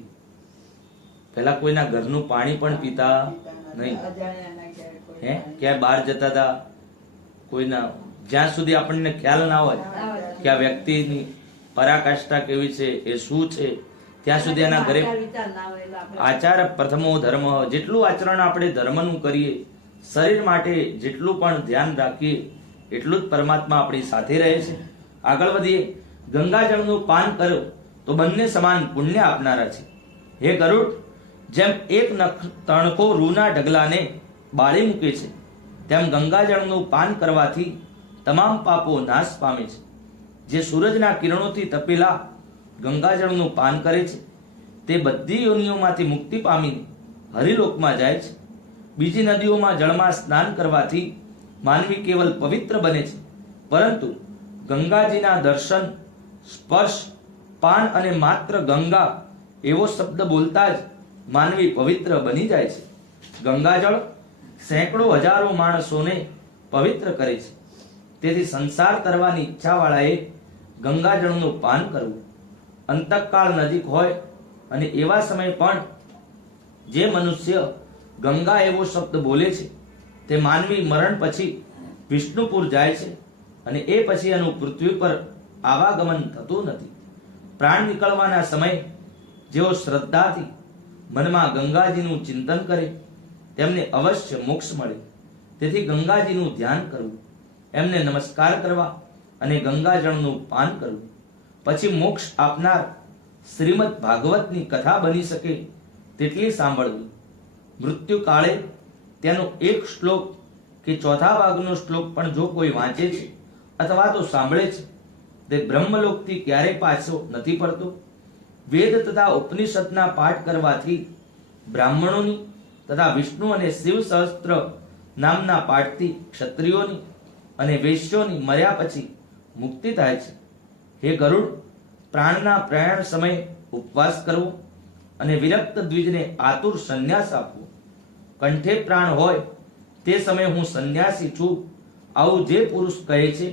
પહેલા કોઈના ઘરનું પાણી પણ પીતા નહીં. અજાણ્યાના ઘેર કોઈ હે ક્યાંય બહાર જતા હતા કોઈના, જ્યાં સુધી આપણને ખ્યાલ ના હોય કે આ વ્યક્તિની પરાકાષ્ઠા કેવી છે, એ શું છે, ત્યાં સુધી એના ઘરે આચાર વિચાર ના હોય એટલે આપણે આચાર પ્રથમો ધર્મ. જેટલું આચરણ આપણે ધર્મનું કરીએ, શરીર માટે જેટલું પણ ધ્યાન રાખીએ એટલું જ પરમાત્મા આપણી સાથે રહે છે. આગળ વધીએ. ગંગાજળનું પાન કરો તો બંને સમાન પુણ્ય આપનારા છે. હે ગરુડ, જેમ એક તણખો રૂના ઢગલાને બાળી મૂકે છે, તેમ ગંગાજળનું પાન કરવાથી તમામ પાપો નાશ પામે છે. જે સૂરજના કિરણોથી તપેલા ગંગાજળનું પાન કરે છે તે બધી યોનિઓમાંથી મુક્તિ પામીને હરિલોકમાં જાય છે. બીજી નદીઓમાં જળમાં સ્નાન કરવાથી માનવી કેવલ પવિત્ર બને છે, પરંતુ ગંગાજીના દર્શન, સ્પર્શ, પાન અને માત્ર ગંગા એવો શબ્દ બોલતા જ માનવી પવિત્ર બની જાય છે. ગંગાજળ સેંકડો હજારો માણસોને પવિત્ર કરે છે. તેથી સંસાર કરવાની ઈચ્છાવાળાએ ગંગાજળનું પાન કરવું. અંતકાળ નજીક હોય અને એવા સમય પણ જે મનુષ્ય ગંગા એવો શબ્દ બોલે છે તે માનવી મરણ પછી વિષ્ણુપુર જાય છે અને એ પછી એનું પૃથ્વી પર આવાગમન થતું નથી. પ્રાણ નીકળવાના સમયે જેઓ શ્રદ્ધાથી મનમાં ગંગાજીનું ચિંતન કરે તેમને અવશ્ય મોક્ષ મળે. તેથી ગંગાજીનું ધ્યાન કરવું, એમને નમસ્કાર કરવા અને ગંગાજળનું પાન કરવું. પછી મોક્ષ આપનાર શ્રીમદ ભાગવતની કથા બની શકે તેટલી સાંભળવી. મૃત્યુ કાળે તેનો એક શ્લોક કે ચોથા ભાગનો શ્લોક પણ જો કોઈ વાંચે છે અથવા તો સાંભળે છે તે બ્રહ્મલોકથી ક્યારેય પાછો નથી પડતો. વેદ તથા ઉપનિષદના પાઠ કરવાથી બ્રાહ્મણોની તથા વિષ્ણુ અને શિવ સહસ્ત્ર નામના પાઠથી ક્ષત્રિયોની અને વૈશ્યોની મર્યા પછી મુક્તિ થાય છે. હે ગરુડ, પ્રાણના પ્રયાણ સમયે ઉપવાસ કરવો અને વિરક્ત દ્વિજને આતુર સંન્યાસ આપવો. કંઠે પ્રાણ હોય તે સમયે હું સંન્યાસી છું આવું જે પુરુષ કહે છે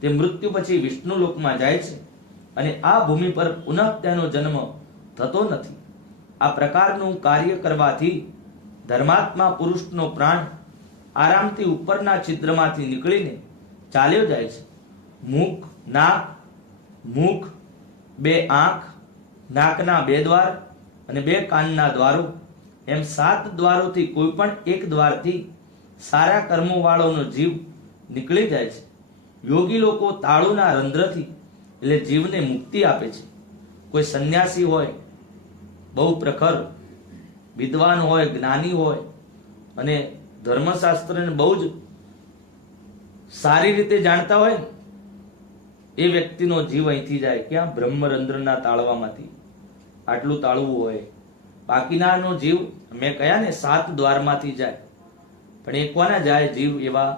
તે મૃત્યુ પછી વિષ્ણુ લોકમાં જાય છે અને આ ભૂમિ પર પુનઃ તેનો જન્મ થતો નથી. આ પ્રકારનું કાર્ય કરવાથી ધર્માત્મા પુરુષનો પ્રાણ આરામથી ઉપરના છિદ્રમાંથી નીકળીને ચાલ્યો જાય છે. મુખ, બે આંખ, નાકના 2 દ્વાર અને 2 કાનના દ્વારો, એમ 7 દ્વારોથી કોઈ પણ એક દ્વારથી સારા કર્મો વાળોનો જીવ નીકળી જાય છે. યોગી લોકો તાળુના રંધ્રથી એટલે જીવને મુક્તિ આપે છે. કોઈ સંન્યાસી હોય, બહુ પ્રખર વિદ્વાન હોય, જ્ઞાની હોય અને ધર્મશાસ્ત્રને બહુ જ સારી રીતે જાણતા હોય, એ વ્યક્તિનો જીવ અહીંથી જાય ક્યાં? બ્રહ્મરંધ્રના તાળવામાંથી. આટલું તાળવું હોય. બાકીનાનો જીવ મેં કહ્યા ને 7 દ્વારમાંથી જાય. પણ એ કોના જાય જીવ? એવા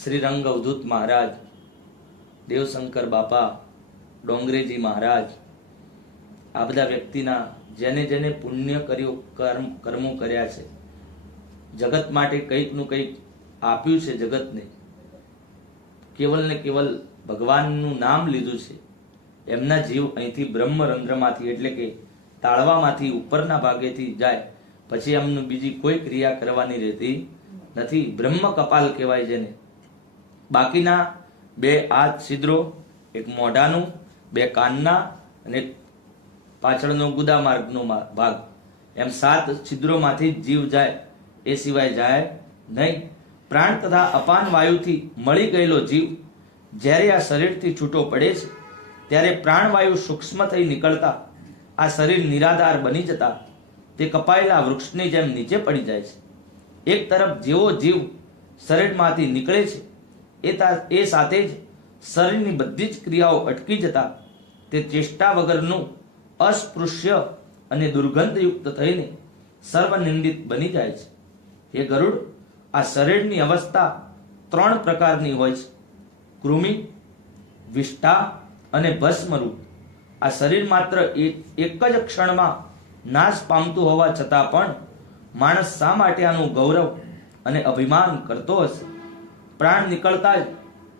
શ્રીરંગ અવધૂત મહારાજ, દેવશંકર બાપા, ડોંગરેજી મહારાજ, આ બધા વ્યક્તિના જેને જેને પુણ્ય કર્યો, કર્મો કર્યા છે, જગત માટે કંઈકનું કંઈક આપ્યું છે જગતને, કેવલ ને કેવલ ભગવાનનું નામ લીધું છે, એમના જીવ અહીંથી બ્રહ્મરંધ્રમાંથી એટલે કે તાળવામાંથી ઉપરના ભાગેથી જાય પછી એમનું બીજી કોઈ ક્રિયા કરવાની રહેતી નથી. બ્રહ્મ કપાલ કહેવાય જેને. બાકીના 2 હાથ છિદ્રો, એક મોઢાનું, 2 કાનના અને પાછળનો ગુદા માર્ગનો ભાગ, એમ 7 છિદ્રોમાંથી જીવ જાય, એ સિવાય જાય નહીં. પ્રાણ તથા અપાન વાયુથી મળી ગયેલો જીવ જ્યારે આ શરીરથી છૂટો પડે છે ત્યારે પ્રાણવાયુ સૂક્ષ્મ થઈ નીકળતા આ શરીર નિરાધાર બની જતા તે કપાયેલા વૃક્ષની જેમ નીચે પડી જાય છે. એક તરફ જેવો જીવ શરીરમાંથી નીકળે છે એ સાથે જ શરીરની બધી જ ક્રિયાઓ અટકી જતા તે ચેષ્ટા વગરનું અસ્પૃશ્ય અને દુર્ગંધયુક્ત થઈને સર્વનિંદિત બની જાય છે. હે ગરુડ, આ શરીરની અવસ્થા 3 પ્રકારની હોય છે: કૃમિ, વિષ્ઠા અને ભસ્મરૂપ. આ શરીર માત્ર એક જ ક્ષણમાં નાશ પામતું હોવા છતાં પણ માણસ શા માટે આનું ગૌરવ અને અભિમાન કરતો હશે? પ્રાણ નીકળતા જ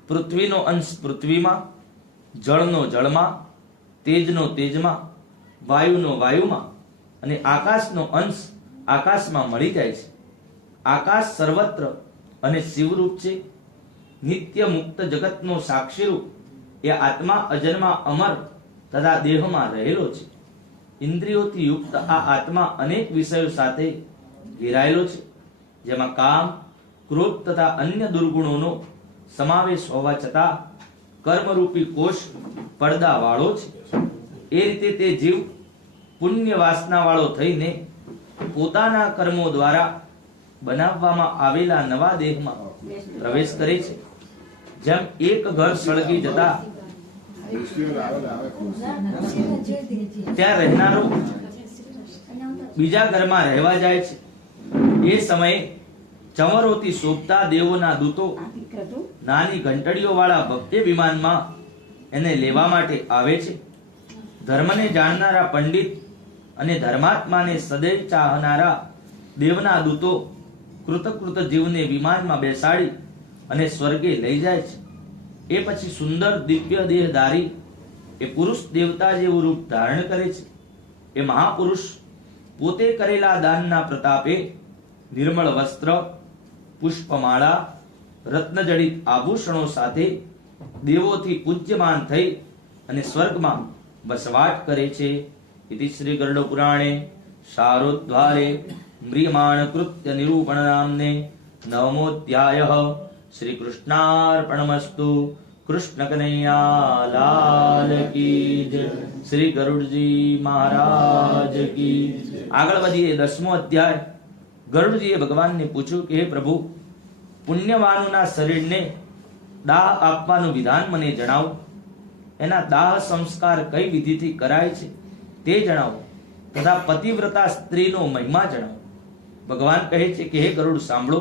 પૃથ્વીનો અંશ પૃથ્વીમાં, જળનો જળમાં, તેજનો તેજમાં, વાયુનો વાયુમાં અને આકાશનો અંશ આકાશમાં મળી જાય છે. આકાશ સર્વત્ર અને શિવરૂપ છે. નિત્ય મુક્ત જગતનો સાક્ષીરૂપ એ આત્મા અજન્મા અમર તથા દેહમાં રહેલો છે. ઇન્દ્રિયોથી યુક્ત આ આત્મા અનેક વિષયો સાથે ઘેરાયેલો છે, જેમાં કામ, ક્રોધ તથા અન્ય દુર્ગુણોનો સમાવેશ હોવા છતાં કર્મરૂપી કોષ પડદાવાળો છે. એ રીતે તે જીવ પુણ્ય વાસનાવાળો થઈને પોતાના કર્મો દ્વારા બનાવવામાં આવેલા નવા દેહમાં પ્રવેશ કરે છે. જેમ એક ઘર સળગી જતા ત્યાં રહેનારો બીજા ઘરમાં રહેવા જાય છે, એ સમયે ચંવરોથી શોભતા દેવોના દૂતો નાની ઘંટડીઓ વાળા ભવ્ય વિમાનમાં એને લેવા માટે આવે છે. ધર્મને જાણનારા પંડિત અને ધર્માત્માને સદૈવ ચાહનારા દેવના દૂતો કૃતકૃત જીવને વિમાનમાં બેસાડી અને સ્વર્ગે લઈ જાય છે. એ પછી સુંદર દિવ્ય દેહધારી એ પુરુષ દેવતા જેવું રૂપ ધારણ કરે છે. એ મહાપુરુષ પોતે કરેલા દાનના પ્રતાપે નિર્મળ વસ્ત્ર, પુષ્પમાળા, રત્નજડિત આભૂષણો સાથે દેવોથી પૂજ્યમાન થઈ અને સ્વર્ગમાં વસવાટ કરે છે. ઇતિ શ્રી ગરુડ પુરાણે શારોદ્વારે મ્રિયમાણ કૃત્ય નિરૂપણ નામને નવમોધ્યાયઃ. શ્રી કૃષ્ણાર્પણમસ્તુ. કૃષ્ણ કનૈયા લાલ કી જય. શ્રી ગરુડજી મહારાજ કી. આગળ વધીએ 10મો અધ્યાય. ગરુડજીએ ભગવાનને પૂછ્યું કે હે પ્રભુ, પુણ્યવાનોના શરીરને દાહ આપવાનું વિધાન મને જણાવો. એના દાહ સંસ્કાર કઈ વિધિથી કરાય છે તે જણાવો, તથા પતિવ્રતા સ્ત્રીનો મહિમા જણાવો. ભગવાન કહે છે કે હે ગરુડ, સાંભળો.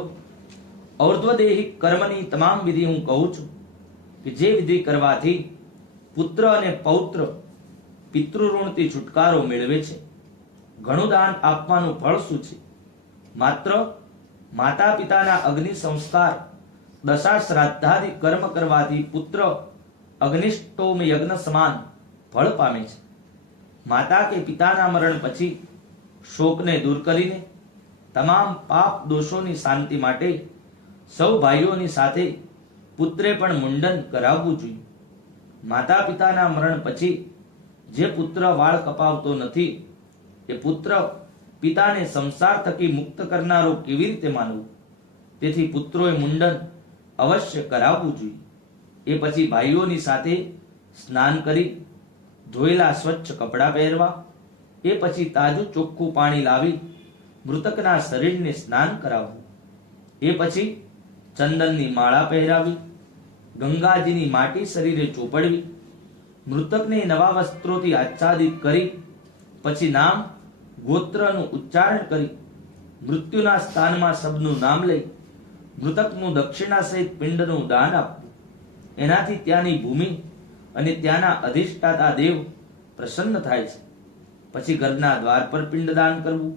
ઔર્ધ્વદેહિક કર્મની તમામ વિધિ હું કહું છું કે જે વિધિ કરવાથી પુત્ર અને પૌત્ર પિતૃઋણથી છુટકારો મેળવે છે. ઘણું દાન આપવાનું ફળ શું છે? માત્ર માતા પિતાના અગ્નિ સંસ્કાર, દશા શ્રાદ્ધાદિ કર્મ કરવાથી પુત્ર અગ્નિષ્ટોમ યજ્ઞ સમાન ફળ પામે છે. માતા કે પિતાના મરણ પછી શોકને દૂર કરીને તમામ પાપ દોષોની શાંતિ માટે સૌ ભાઈઓની સાથે પુત્રે પણ મુંડન કરાવવું જોઈએ. માતા પિતાના મરણ પછી જે પુત્ર વાળ કપાવતો નથી એ પુત્ર પિતાને સંસાર થકી મુક્ત કરનારો કેવી રીતે માનવું? તેથી પુત્રોએ મુંડન અવશ્ય કરાવવું જોઈએ. એ પછી ભાઈઓની સાથે સ્નાન કરી ધોયેલા સ્વચ્છ કપડાં પહેરવા. એ પછી તાજું ચોખ્ખું પાણી લાવી મૃતકના શરીરને સ્નાન કરાવવું. એ પછી ચંદનની માળા પહેરાવી, ગંગાજીની માટી શરીરે ચોપડવી, મૃતકને નવા વસ્ત્રોથી આચ્છાદિત કરી પછી નામ ગોત્રનું ઉચ્ચારણ કરી મૃત્યુના સ્થાનમાં સબનું નામ લઈ મૃતકનું દક્ષિણા સહિત પિંડનું દાન આપવું. એનાથી ત્યાંની ભૂમિ અને ત્યાંના અધિષ્ઠાતા દેવ પ્રસન્ન થાય છે. પછી ઘરના દ્વાર પર પિંડદાન કરવું,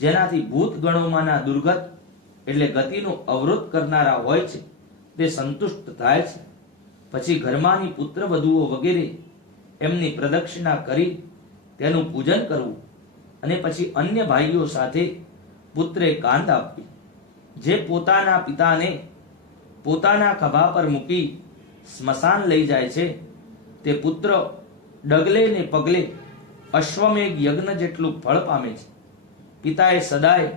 જેનાથી ભૂત ગણોમાંના દુર્ગત એટલે ગતિનો અવરોધ કરનારા હોય છે તે સંતુષ્ટ થાય છે. પછી ઘરમાંની પુત્ર વધુઓ વગેરે એમની પ્રદક્ષિણા કરી તેનું પૂજન કરવું અને પછી અન્ય ભાઈઓ સાથે પુત્રે કાંત આપવી. જે પોતાના પિતાને પોતાના ખભા પર મૂકી સ્મશાન લઈ જાય છે તે પુત્ર ડગલે ને પગલે અશ્વમેઘ યજ્ઞ જેટલું ફળ પામે છે. પિતાએ સદાય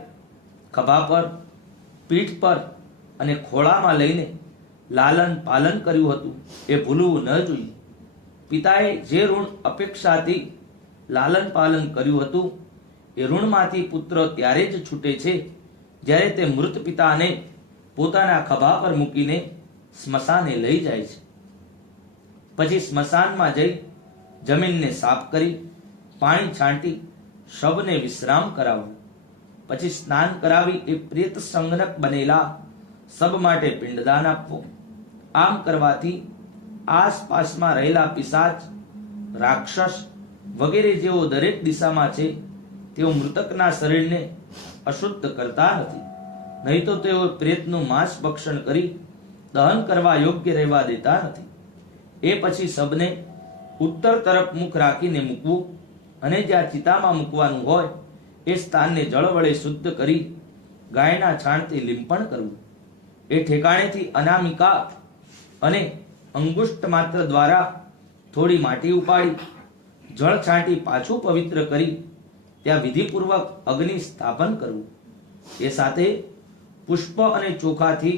ખભા પર, પીઠ પર અને ખોળામાં લઈને લાલન પાલન કર્યું હતું એ ભૂલવું ન જોઈએ. પિતાએ જે ઋણ અપેક્ષાથી લાલન પાલન કર્યું હતું એ ઋણમાંથી પુત્ર ત્યારે જ છૂટે છે જ્યારે તે મૃત પિતાને પોતાના ખભા પર મૂકીને સ્મશાને લઈ જાય છે. પછી સ્મશાનમાં જઈ જમીનને સાફ કરી પાણી છાંટી શવને વિશ્રામ કરાવવું. પછી સ્નાન કરાવી એ પ્રેત સંગનક બનેલા શબ માટે પિંડદાન આપવું. આમ કરવાથી આસપાસમાં રહેલા પિશાચ, રાક્ષસ વગેરે જેઓ દરેક દિશામાં છે તેઓ મૃતકના શરીરને અશુદ્ધ કરતા નથી. નહીં તો તેઓ પ્રેતનું માંસ ભક્ષણ કરી દહન કરવા યોગ્ય રહેવા દેતા નથી. એ પછી શબને ઉત્તર તરફ મુખ રાખીને મૂકવું અને જ્યાં ચિતામાં મૂકવાનું હોય એ સ્થાનને જળ વડે શુદ્ધ કરી ગાયના છાણથી લીંપણ કરવું. એ ઠેકાણેથી અનામિકા અને અંગુષ્ઠ માત્ર દ્વારા થોડી માટી ઉપાડી જળ છાંટી પાછું પવિત્ર કરી ત્યાં વિધિપૂર્વક અગ્નિ સ્થાપન કરવું. એ સાથે પુષ્પ અને ચોખાથી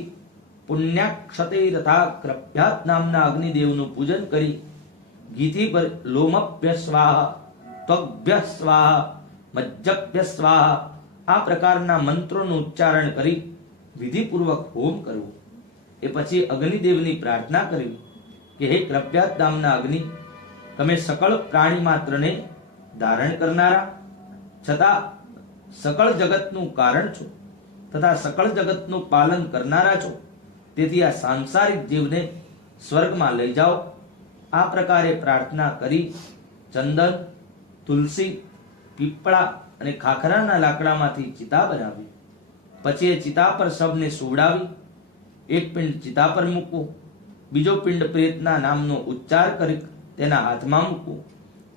પુણ્યાક્ષતે તથા ક્રપ્યાત નામના અગ્નિદેવનું પૂજન કરી ઘીથી લોમભ્ય સ્વાહા, ત્વગ્ભ્ય સ્વાહા, મજ્જભ્ય સ્વાહા આ પ્રકારના મંત્રોનું ઉચ્ચારણ કરી વિધિપૂર્વક હોમ કરવો. એ પછી અગ્નિદેવની પ્રાર્થના કરવી કે હે ક્રપ્યાત નામના અગ્નિ, તમે સકળ પ્રાણી માત્રને ધારણ કરનારા છતાં સકળ જગતનું કારણ છો તથા સકળ જગતનું પાલન કરનારા છો. તેથી આ સાંસારિક જીવને સ્વર્ગમાં લઈ જાઓ. આ પ્રકારે પ્રાર્થના કરી ચંદન, તુલસી, પીપળા અને ખાખરાના લાકડામાંથી ચિતા બનાવી. પછી એ ચિતા પર શબને સુવડાવી એક પિંડ ચિતા પર મૂકવું, બીજો પિંડ પ્રેતના નામનો ઉચ્ચાર કરી તેના હાથમાં મૂકવું.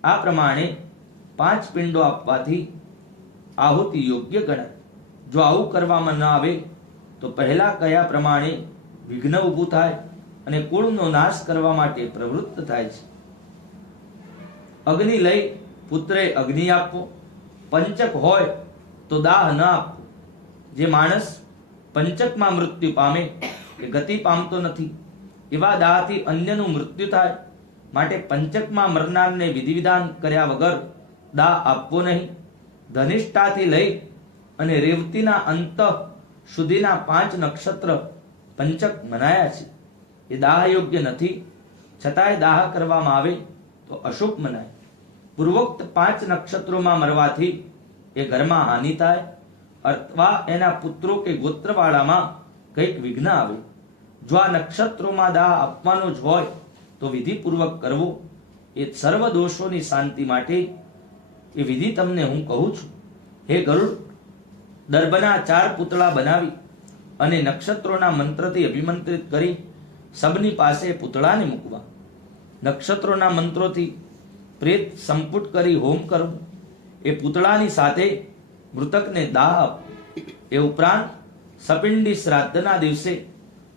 આ પ્રમાણે 5 પિંડો આપવાથી આહુતિ યોગ્ય ગણાય. જો આવું કરવામાં ન આવે તો પહેલા કયા પ્રમાણે વિઘ્ન ઊભું થાય અને કુળનો નાશ કરવા માટે પ્રવૃત્ત થાય છે. અગ્નિ લઈ પુત્રે અગ્નિ આપવો. પંચક હોય તો દાહ ન આપવો. જે માણસ પંચકમાં મૃત્યુ પામે એ ગતિ પામતો નથી. એવા દાહથી અન્યનું મૃત્યુ થાય. માટે પંચકમાં મરનારને વિધિ વિધાન કર્યા વગર દાહ આપવો નહીં. ધનિષ્ઠાથી લઈ અને રેવતીના અંત સુધીના 5 નક્ષત્ર પંચક મનાયા છે. એ દાહ યોગ્ય નથી, છતાંય દાહ કરવામાં આવે તો અશુભ મનાય. પૂર્વોક્ત 5 નક્ષત્રોમાં મરવાથી એ ઘરમાં હાનિ થાય અથવા એના પુત્રો કે ગોત્રવાળામાં કંઈક વિઘ્ન આવે. જો આ નક્ષત્રોમાં દાહ આપવાનો જ હોય તો વિધિપૂર્વક કરવો. એ સર્વ દોષોની શાંતિ માટે એ વિધિ તમને હું કહું છું. હે ગરુડ, દર્ભના 4 પૂતળા બનાવી અને નક્ષત્રોના મંત્રથી અભિમંત્રિત કરી સબની પાસે પૂતળાને મૂકવા. નક્ષત્રોના મંત્રોથી પ્રેત સંપુટ કરી હોમ કરવું. એ પૂતળાની સાથે મૃતકને દાહ આપવો. એ ઉપરાંત સપિંડી શ્રાદ્ધના દિવસે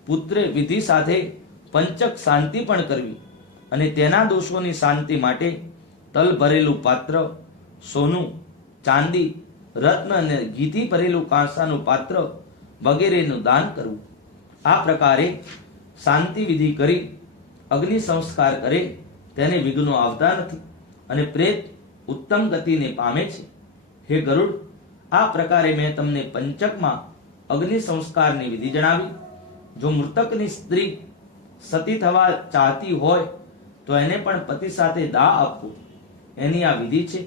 પુત્રે વિધિ સાથે પંચક શાંતિ પણ કરવી અને તેના દોષોની શાંતિ માટે તલ ભરેલું પાત્ર, સોનું, ચાંદી, રત્ન અને ઘીથી ભરેલું કાંસાનું પાત્ર વગેરેનું દાન કરવું. આ પ્રકારે શાંતિ વિધિ કરી અગ્નિ સંસ્કાર કરે તેને વિઘ્નો આવતા નથી અને પ્રેત ઉત્તમ ગતિને પામે છે. હે ગરુડ, આ પ્રકારે મેં તમને પંચકમાં અગ્નિ સંસ્કારની વિધિ જણાવી. જો મૃતકની સ્ત્રી સતી થવા ચાહતી હોય તો એને પણ પતિ સાથે દાહ આપવો. એની આ વિધિ છે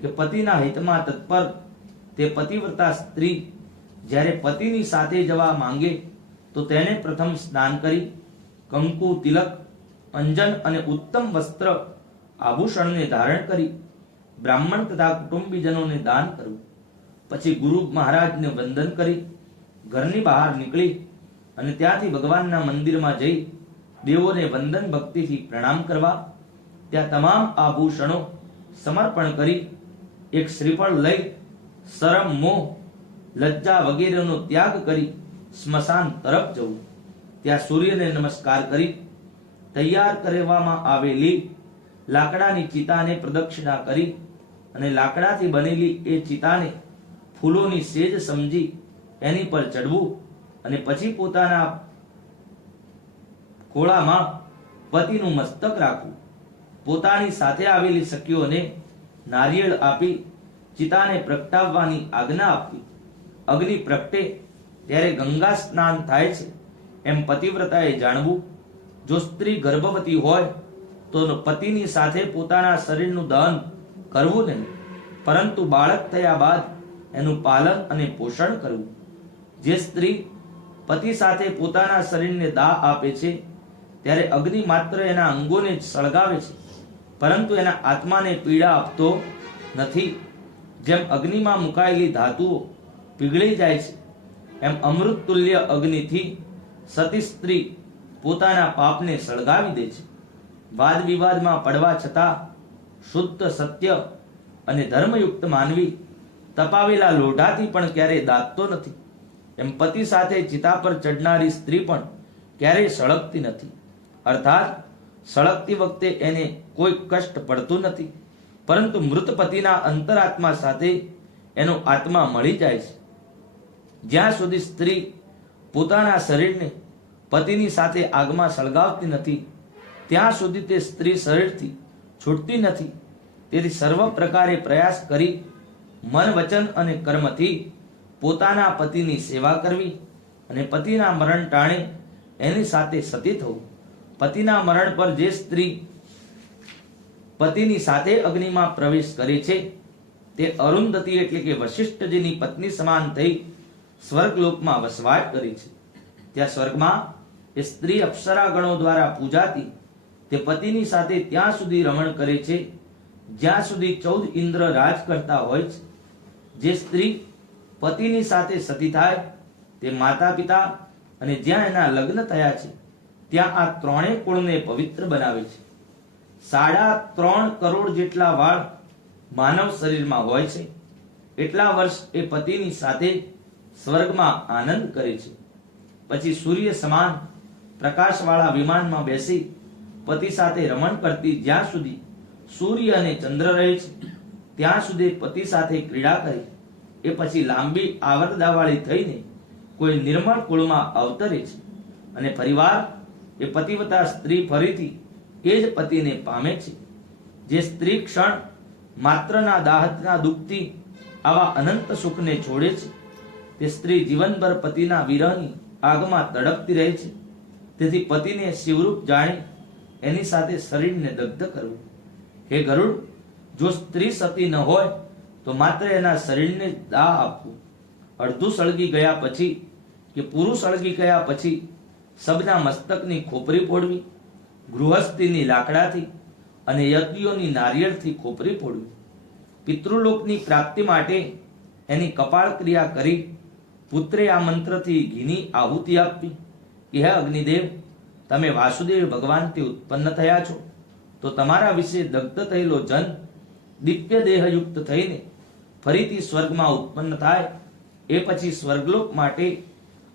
કે પતિના હિતમાં તત્પર તે પતિવ્રતા સ્ત્રી જ્યારે પતિની સાથે જવા માંગે તો તેને પ્રથમ સ્નાન કરી કંકુ, તિલક, અંજન અને ઉત્તમ વસ્ત્ર આભૂષણને ધારણ કરી બ્રાહ્મણ તથા કુટુંબીજનોને દાન કરવું. પછી ગુરુ મહારાજને વંદન કરી ઘરની બહાર નીકળી અને ત્યાંથી ભગવાનના મંદિરમાં જઈ દેવોને વંદન ભક્તિથી પ્રણામ કરવા. ત્યાં તમામ આભૂષણો સમર્પણ કરી એક શ્રીફળ લઈ શરમ, મોહ, લજ્જા વગેરેનો ત્યાગ કરી સ્મશાન તરફ જવું. ત્યાં સૂર્યને નમસ્કાર કરી તૈયાર કરવામાં આવેલી લાકડાની ચિતાને પ્રદક્ષિણા કરી અને લાકડાથી બનેલી એ ચિતાને ફૂલોની સેજ સમજી એની પર ચડવું અને પછી પોતાના ખોળામાં પતિનું મસ્તક રાખવું. પોતાની સાથે આવેલી સખીઓને નારિયેળ આપી ચિતાને પ્રગટાવવાની આજ્ઞા આપવી. અગ્નિ પ્રગટે ત્યારે ગંગા સ્નાન થાય છે એમ પતિવ્રતાએ જાણવું. જો સ્ત્રી ગર્ભવતી હોય તો પતિની સાથે પોતાના શરીરનું દહન કરવું નહીં, પરંતુ બાળક થયા બાદ એનું પાલન અને પોષણ કરવું. જે સ્ત્રી પતિ સાથે પોતાના શરીરને દાહ આપે છે ત્યારે અગ્નિ માત્ર એના અંગોને જ સળગાવે છે, પરંતુ એના આત્માને પીડા આપતો નથી. જેમ અગ્નિમાં મુકાયેલી ધાતુઓ પીગળી જાય છે એમ અમૃત તુલ્ય અગ્નિથી સતી સ્ત્રી પોતાના પાપને સળગાવી દે છે. વાદ વિવાદમાં પડવા છતાં શુદ્ધ, સત્ય અને ધર્મયુક્ત માનવી તપાવેલા લોઢાથી પણ ક્યારેય દાઝતો નથી. એમ પતિ સાથે ચિતા પર ચડનારી સ્ત્રી પણ ક્યારેય સળગતી નથી. અર્થાત સળગતી વખતે એને કોઈ કષ્ટ પડતું નથી, પરંતુ મૃત પતિના અંતરાત્મા સાથે એનો આત્મા મળી જાય છે. જ્યાં સુધી સ્ત્રી પોતાના શરીરને પતિની સાથે આગમાં સળગાવતી નથી ત્યાં સુધી તે સ્ત્રી શરીરથી છૂટતી નથી. તેથી સર્વ પ્રકારે પ્રયાસ કરી મન, વચન અને કર્મથી પોતાના પતિની સેવા કરવી અને પતિના મરણ ટાણે એની સાથે સતી થવું. પતિના મરણ પર જે સ્ત્રી પતિની સાથે અગ્નિમાં પ્રવેશ કરે છે તે અરુંધતી એટલે કે વશિષ્ઠજીની પત્ની સમાન થઈ સ્વર્ગલોકમાં વસવાટ કરે છે. ત્યાં સ્વર્ગમાં એ સ્ત્રી અપ્સરા ગણો દ્વારા પૂજાતી તે પતિની સાથે ત્યાં સુધી રમણ કરે છે જ્યાં સુધી 14 ઇન્દ્ર રાજ કરતા હોય છે. જે સ્ત્રી પતિની સાથે સતી થાય તે માતા પિતા અને જ્યાં એના લગ્ન થયા છે ત્યાં આ ત્રણેય કુળને પવિત્ર બનાવે છે. 3.5 કરોડ જેટલા વાળ માનવ શરીરમાં હોય છે. એટલા વર્ષ એ પતિની સાથે સ્વર્ગમાં આનંદ કરે છે. પછી સૂર્ય સમાન પ્રકાશવાળા વિમાનમાં બેસી પતિ સાથે રમણ કરતી જ્યાં સુધી સૂર્ય અને ચંદ્ર રહે છે ત્યાં સુધી પતિ સાથે ક્રીડા કરી એ પછી લાંબી આવરદાવાળી થઈને કોઈ નિર્મળ કુળમાં અવતરે છે અને પરિવાર એ પતિવ્રતા સ્ત્રી ફરીથી એ જ પતિને પામે છે. જે સ્ત્રી ક્ષણ માત્રના દાહના દુઃખથી આવા અનંત સુખને છોડે છે તે સ્ત્રી જીવનભર પતિના વિરહની આગમાં તડપતી રહે છે. તેથી પતિને શિવરૂપ જાણી એની સાથે શરીરને દગ્ધ કરવું. હે ગરુડ, જો સ્ત્રી સતી ન હોય તો માત્ર એના શરીરને દાહ આપવું. અડધું સળગી ગયા પછી કે પૂરું સળગી ગયા પછી સબના મસ્તકની ખોપરી ફોડવી, ગૃહસ્થીની લાકડાથી અને યજ્ઞોની નારિયેળથી ખોપરી ફોડવી. પિતૃલોકની પ્રાપ્તિ માટે એની કપાળ ક્રિયા કરી પુત્રે આ મંત્રથી ઘીની આહુતિ આપવી કે હે અગ્નિદેવ, તમે વાસુદેવ ભગવાનથી ઉત્પન્ન થયા છો તો તમારા વિશે દગ્ધ થયેલો જન દિવ્ય દેહયુક્ત થઈને ફરીથી સ્વર્ગમાં ઉત્પન્ન થાય. એ પછી સ્વર્ગલોક માટે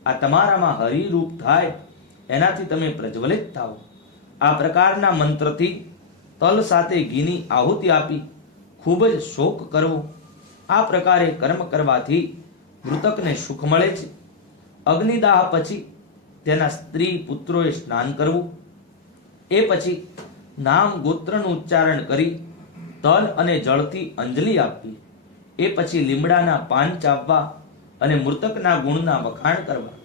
આ તમારામાં હરિરૂપ થાય એનાથી તમે પ્રજ્વલિત થાઓ. આ પ્રકારના મંત્રથી તલ સાથે ઘીની આહુતિ આપી ખૂબ જ શોક કરવો. આ પ્રકારે કર્મ કરવાથી મૃતકને સુખ મળે છે. અગ્નિદાહ પછી તેના સ્ત્રી પુત્રોએ સ્નાન કરવું. એ પછી નામ ગોત્રનું ઉચ્ચારણ કરી તલ અને જળથી અંજલિ આપવી. એ પછી લીમડાના પાન ચાવવા અને મૃતકના ગુણના વખાણ કરવા.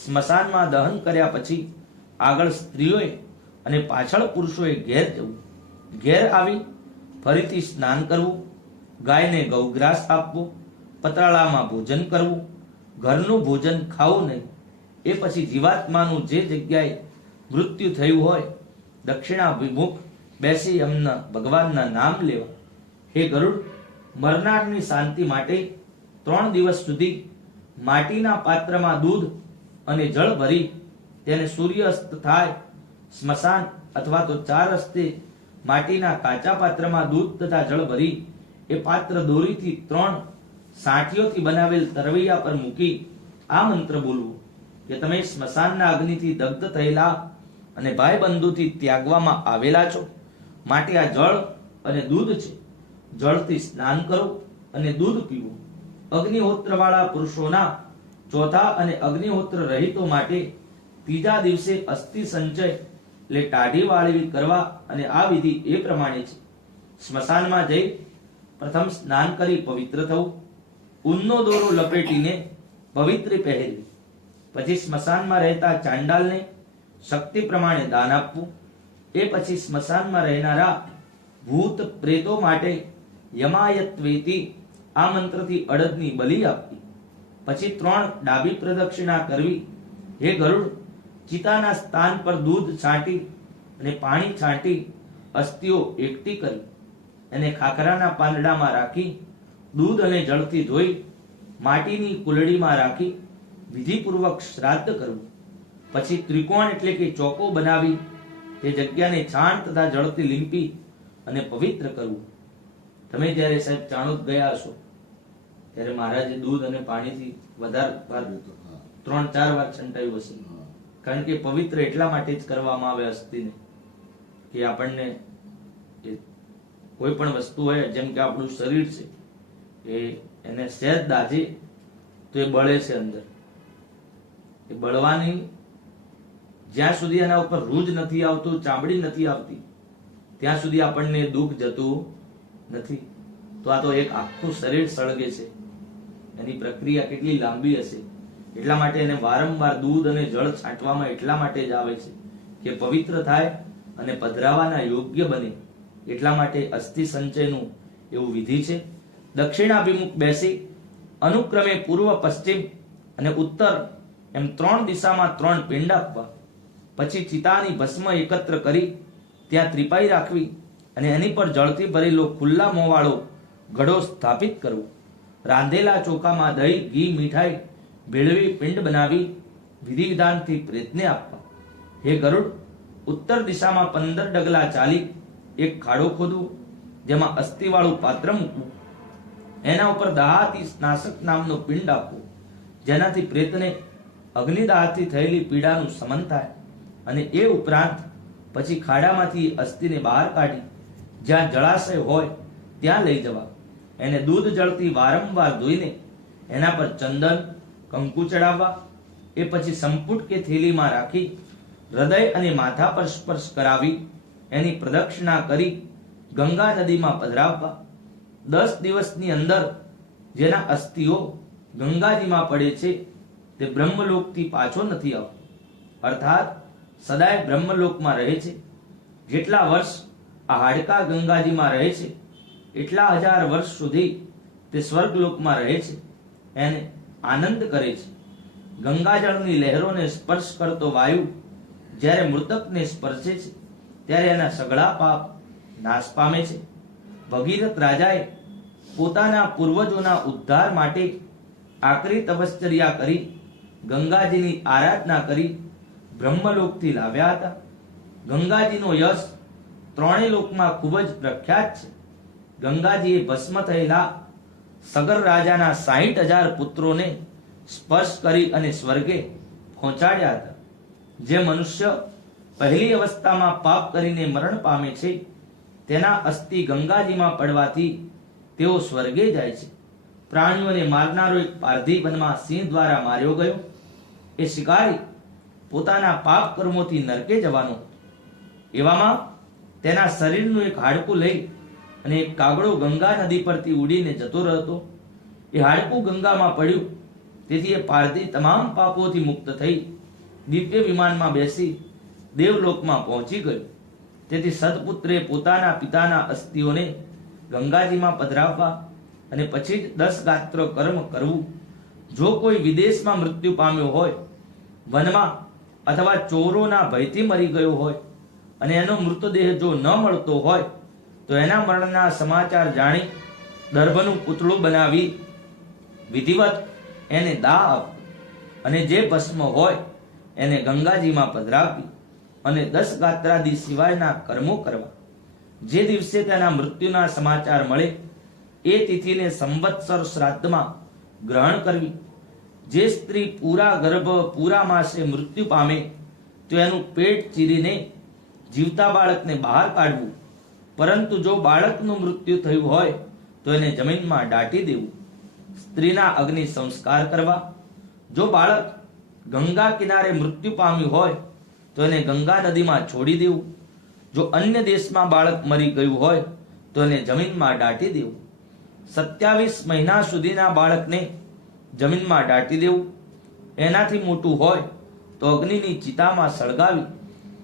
સ્મશાનમાં દહન કર્યા પછી આગળ સ્ત્રીઓએ અને પાછળ પુરુષોએ ઘેર જવું. ઘેર આવી ફરીથી સ્નાન કરવું, ગાયને ગૌગ્રાસ આપવો, પતરાળામાં ભોજન કરવું, ઘરનું ભોજન ખાવું નહીં. એ પછી જીવાત્માનું જે જગ્યાએ મૃત્યુ થયું હોય દક્ષિણાભિમુખ બેસી એમના ભગવાનના નામ લેવા. હે ગરુડ, મરનારની શાંતિ માટે 3 દિવસ સુધી માટીના પાત્રમાં દૂધ અને જળ ભરી તેને સૂર્યાસ્ત થાય સ્મશાન અથવા તો 4 રસ્તે માટીના કાચા પાત્રમાં દૂધ તથા જળ ભરી એ પાત્ર દોરીથી 3 સાંઠીઓથી બનાવેલ તરવૈયા પર મૂકી આ મંત્ર બોલવું કે તમે સ્મશાનના અગ્નિથી દગ્ધ થયેલા અને ભાઈ બંધુથી ત્યાગવામાં આવેલા છો, માટે આ જળ અને દૂધ છે. જળથી સ્નાન કરો અને દૂધ પીવું. અગ્નિહોત્રવાળા પુરુષોના ચોથા અને અગ્નિહોત્ર રહિતો માટે 3જા દિવસે અસ્થિ સંચય એટલે ટાઢી વાળવી કરવા અને આ વિધિ એ પ્રમાણે છે. સ્મશાનમાં જઈ પ્રથમ સ્નાન કરી પવિત્ર થવું. ઊનનો દોરો લપેટીને પવિત્રી પહેરવી. પછી સ્મશાનમાં રહેતા ચાંડાલને શક્તિ પ્રમાણે દાન આપવું. એ પછી સ્મશાનમાં રહેનારા ભૂત પ્રેતો માટે યમાયત્વેતિ આ મંત્રથી અડદની બલિ આપવી. પછી 3 ડાબી પ્રદક્ષિણા કરવી. હે ગરુડ, ચિતાના સ્થાન પર દૂધ છાંટી અને પાણી છાંટી અસ્થિઓ એકઠી કરી અને ખાખરાના પાંદડામાં રાખી દૂધ અને જળથી ધોઈ માટીની કુલડીમાં રાખી વિધિપૂર્વક શ્રાદ્ધ કરવું. પછી ત્રિકોણ એટલે કે ચોકો બનાવી તે જગ્યાને છાણ તથા જળથી લીંપી અને પવિત્ર કરવું. તમે જ્યારે સાહેબ ચાણોદ ગયા હશો ત્યારે મહારાજે દૂધ અને પાણીથી વધારે 3-4 વાર છંટાયું હશે. કારણ કે પવિત્ર એટલા માટે જ કરવામાં આવે અસ્થિને કે આપણને કોઈ પણ વસ્તુ હોય, જેમ કે આપણું શરીર છે એને સહેજ દાજે તો એ બળે છે અંદર. એ બળવાની જ્યાં સુધી એના ઉપર રૂજ નથી આવતું, ચામડી નથી આવતી, ત્યાં સુધી આપણને દુઃખ જતું નથી. તો આ તો એક આખું શરીર સળગે છે. એની પ્રક્રિયા કેટલી લાંબી હશે. એટલા માટે એને વારંવાર દૂધ અને જળ છાંટવામાં એટલા માટે જ આવે છે કે પવિત્ર થાય અને પધરાવાના યોગ્ય બને. એટલા માટે અસ્થિ સંચયનું એવું વિધિ છે. દક્ષિણાભિમુખ બેસી અનુક્રમે પૂર્વ, પશ્ચિમ અને ઉત્તર એમ 3 દિશામાં 3 પિંડ આપવા. પછી ચિતાની ભસ્મ એકત્ર કરી ત્યાં ત્રિપાઈ રાખવી અને એની પર જળથી ભરેલો ખુલ્લા મોંવાળો ઘડો સ્થાપિત કરવો. રાંધેલા ચોખામાં દહીં, ઘી, મીઠાઈ ભેળવી પિંડ બનાવી વિધિ વિધાનથી પ્રેતને આપવા. હે ગરુડ, ઉત્તર દિશામાં 15 ડગલા ચાલી એક ખાડો ખોદવો, જેમાં અસ્થિવાળું પાત્ર મૂકવું. એના ઉપર દાહાતી નાશક નામનો પિંડ આપવો, જેનાથી પ્રેતને અગ્નિદાહથી થયેલી પીડાનું શમન થાય. અને એ ઉપરાંત પછી ખાડામાંથી અસ્થિને બહાર કાઢી જ્યાં જળાશય હોય ત્યાં લઈ જવા. એને દૂધ જળથી વારંવાર ધોઈને એના પર ચંદન, કંકુ ચડાવવા. એ પછી સંપુટ કે થેલીમાં રાખી હૃદય અને માથા પર સ્પર્શ કરાવી એની પ્રદક્ષિણા કરી ગંગા નદીમાં પધરાવવા. 10 દિવસની અંદર જેના અસ્થિઓ ગંગાજીમાં પડે છે તે બ્રહ્મલોકથી પાછો નથી આવતો, અર્થાત સદાય બ્રહ્મલોકમાં રહે છે. જેટલા વર્ષ આ હાડકા ગંગાજીમાં રહે છે એટલા 1000 વર્ષ સુધી તે સ્વર્ગલોકમાં રહે છે, એને આનંદ કરે છે. ગંગાજળની લહેરોને સ્પર્શ કરતો વાયુ જ્યારે મૃતકને સ્પર્શે છે ત્યારે એના સઘળા પાપ નાશ પામે છે. ભગીરથ રાજાએ પોતાના પૂર્વજોના ઉદ્ધાર માટે આકરી તપશ્ચર્યા કરી ગંગાજીની આરાધના કરી બ્રહ્મલોકથી લાવ્યા હતા. ગંગાજીનો યશ 3 લોકમાં ખૂબ જ પ્રખ્યાત છે. ગંગાજીએ ભસ્મ થયેલા સગર રાજાના 60,000 પુત્રોને સ્પર્શ કરી અને સ્વર્ગે પહોંચાડ્યા હતા. જે મનુષ્ય પહેલી અવસ્થામાં પાપ કરીને મરણ પામે છે તેના અસ્થિ ગંગાજીમાં પડવાથી તેઓ સ્વર્ગે જાય છે. પ્રાણીઓને મારનારો એક પારધી વનમાં સિંહ દ્વારા માર્યો ગયો. એ શિકારી પોતાના પાપ કર્મોથી નરકે જવાનો. એવામાં તેના શરીરનું એક હાડકું લઈ અને એક કાગડો ગંગા નદી પરથી ઉડીને જતો રહેતો. એ હાડકું ગંગામાં પડ્યું, તેથી એ પારધી તમામ પાપોથી મુક્ત થઈ દિવ્ય વિમાનમાં બેસી દેવલોકમાં પહોંચી ગયો. તેથી સદપુત્રે પોતાના પિતાના અસ્થિઓને ગંગાજીમાં પધરાવવા અને પછી જ 10 ગાત્ર કર્મ કરવું. જો કોઈ વિદેશમાં મૃત્યુ પામ્યો હોય, વનમાં અથવા ચોરોના ભયથી મરી ગયો હોય અને એનો મૃતદેહ જો ન મળતો હોય તો એના મરણના સમાચાર જાણી દર્ભનું પૂતળું બનાવી વિધિવત એને દાહ આપવું અને જે ભસ્મ હોય એને ગંગાજીમાં પધરાવવી અને 10 ગાત્રાદિ સિવાયના કર્મો કરવા. જે દિવસે તેના મૃત્યુના સમાચાર મળે એ તિથિને સંવત્સર શ્રાદ્ધમાં ગ્રહણ કરવી. જે સ્ત્રી પૂરા ગર્ભ પૂરા માસે મૃત્યુ પામે તો એનું પેટ ચીરીને જીવતા બાળકને બહાર કાઢવું. પરંતુ જો બાળકનું મૃત્યુ થયું હોય તો એને જમીનમાં દાટી દેવું. સ્ત્રીના અગ્નિ સંસ્કાર કરવા. જો બાળક ગંગા કિનારે મૃત્યુ પામ્યું હોય તો એને ગંગા નદીમાં છોડી દેવું. જો અન્ય દેશમાં બાળક મરી ગયું હોય તો એને જમીનમાં દાટી દેવું. 27 મહિના સુધીના બાળકને જમીનમાં દાટી દેવું, એનાથી મોટું હોય તો અગ્નિની ચિતામાં સળગાવી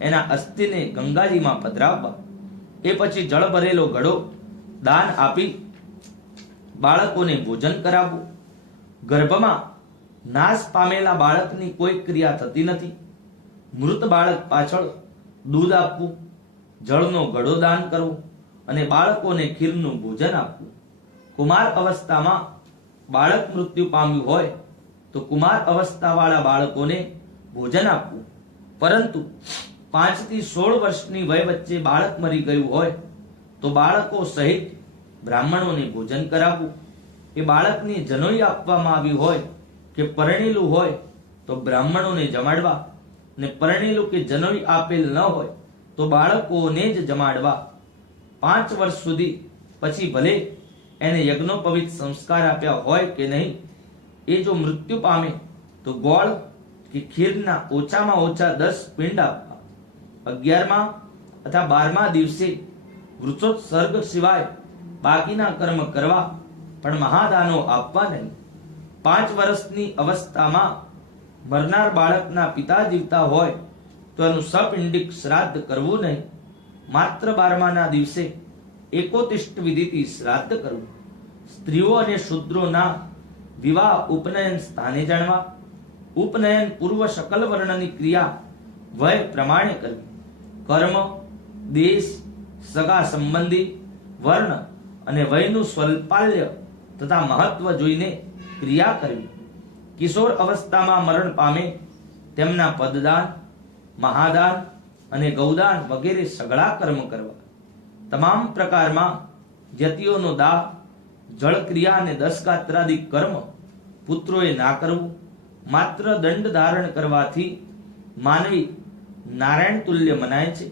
એના અસ્થિને ગંગાજીમાં પધરાવવા, એ પછી જળ ભરેલો ઘડો દાન આપી બાળકોને ભોજન કરાવવું. ગર્ભમાં નાશ પામેલા બાળકની કોઈ ક્રિયા થતી નથી. મૃત બાળક પાછળ દૂધ આપવું, જળનો ઘડો દાન કરવો અને બાળકોને ખીરનું ભોજન આપવું. કુમાર અવસ્થામાં બાળક મૃત્યુ પામ્યું હોય તો કુમાર અવસ્થાવાળા બાળકોને ભોજન આપવું. પરંતુ 5 થી 16 વર્ષની વય વચ્ચે બાળક મરી ગયું હોય તો બાળકો સહિત બ્રાહ્મણોને ભોજન કરાવવું. એ બાળકને જનોઈ આપવામાં આવી હોય કે પરણેલું હોય તો બ્રાહ્મણોને જમાડવા, ને પરણેલું કે જનોઈ આપેલ ન હોય તો બાળકોને જ જમાડવા. 5 વર્ષ સુધી પછી ભલે એને યજ્ઞોપવિત સંસ્કાર આપ્યા હોય કે નહીં, એ જો મૃત્યુ પામે તો ગોળ કે ખીરના ઓછામાં ઓછા 10 પિંડ આપવા. 11મા અથવા 12મા દિવસે વૃક્ષોત્સર્ગ સિવાય બાકીના કર્મ કરવા, પણ મહાદાનો આપવા નહીં. 5 વર્ષની અવસ્થામાં મરનાર બાળકના પિતા જીવતા હોય તો એનું સપિંડિક શ્રાદ્ધ કરવું નહીં. માત્ર 12માના દિવસે એકોતિષ્ઠ વિધિથી શ્રાદ્ધ કરવું. સ્ત્રીઓ અને શૂદ્રોના વિવાહ ઉપનયન સ્થાને જાણવા. ઉપનયન પૂર્વ શકલ વર્ણની ક્રિયા વય પ્રમાણે કરવી. કર્મ, દેશ, સગા સંબંધી, વર્ણ અને વયનું સ્વલ્પાલ્ય તથા મહત્વ જોઈને ક્રિયા કરવી. કિશોર અવસ્થામાં મરણ પામે તેમના પદદાન, મહાદાન અને ગૌદાન વગેરે સઘળા કર્મ કરવા. તમામ પ્રકારમાં યતિઓનો દાહ, જળક્રિયા અને 10 ગાત્રાદિક કર્મ પુત્રોએ ના કરવું. માત્ર દંડ ધારણ કરવાથી માનવી નારાયણ તુલ્ય મનાય છે.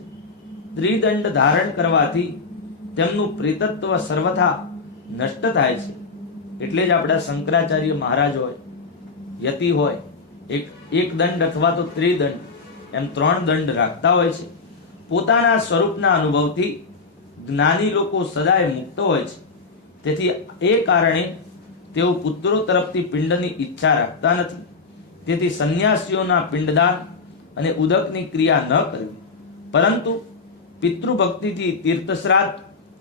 ત્રિદંડ ધારણ કરવાથી તેમનું પ્રેતત્વ સર્વથા નષ્ટ થાય છે. એટલે જ આપણા શંકરાચાર્ય મહારાજ હોય, યતિ હોય, એક દંડ અથવા તો ત્રિદંડ એમ 3 દંડ રાખતા હોય છે. પોતાના સ્વરૂપના અનુભવથી જ્ઞાની લોકો સદાય મુક્ત હોય છે. તેથી એ કારણે તેઓ પુત્રો તરફથી પિંડની ઈચ્છા રાખતા નથી. તેથી સંન્યાસીઓના પિંડદાન અને ઉદકની ક્રિયા ન કરવી, પરંતુ પિતૃભક્તિથી તીર્થ શ્રાદ્ધ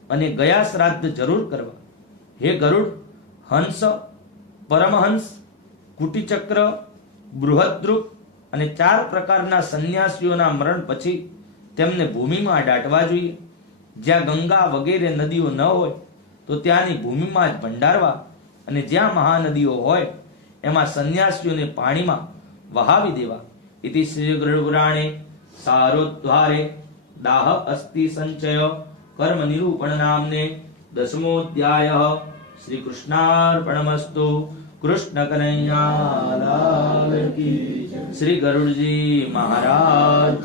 અને ગયા શ્રાદ્ધ જરૂર કરવા. હે ગરુડ, હંસ, પરમહંસ, કુટીચક્ર, બૃહદ્રુક અને 4 પ્રકારના સંન્યાસીઓના મરણ પછી તેમને ભૂમિમાં દાટવા જોઈએ. જ્યાં ગંગા વગેરે નદીઓ ન હોય તો ત્યાંની ભૂમિમાં જ ભંડારવા, અને જ્યાં મહાનદીઓ હોય એમાં સંન્યાસીઓને પાણીમાં વહાવી દેવા. ઇતિ શ્રી ગરુડ પુરાણે સારોદ્ધારે દાહ અસ્થિ સંચય કર્મ નિરૂપણ નામને 10મોऽધ્યાયઃ. શ્રી કૃષ્ણાર્પણમસ્તુ. કૃષ્ણ કનૈયા લાલ કી જય. શ્રી ગરુડજી મહારાજ.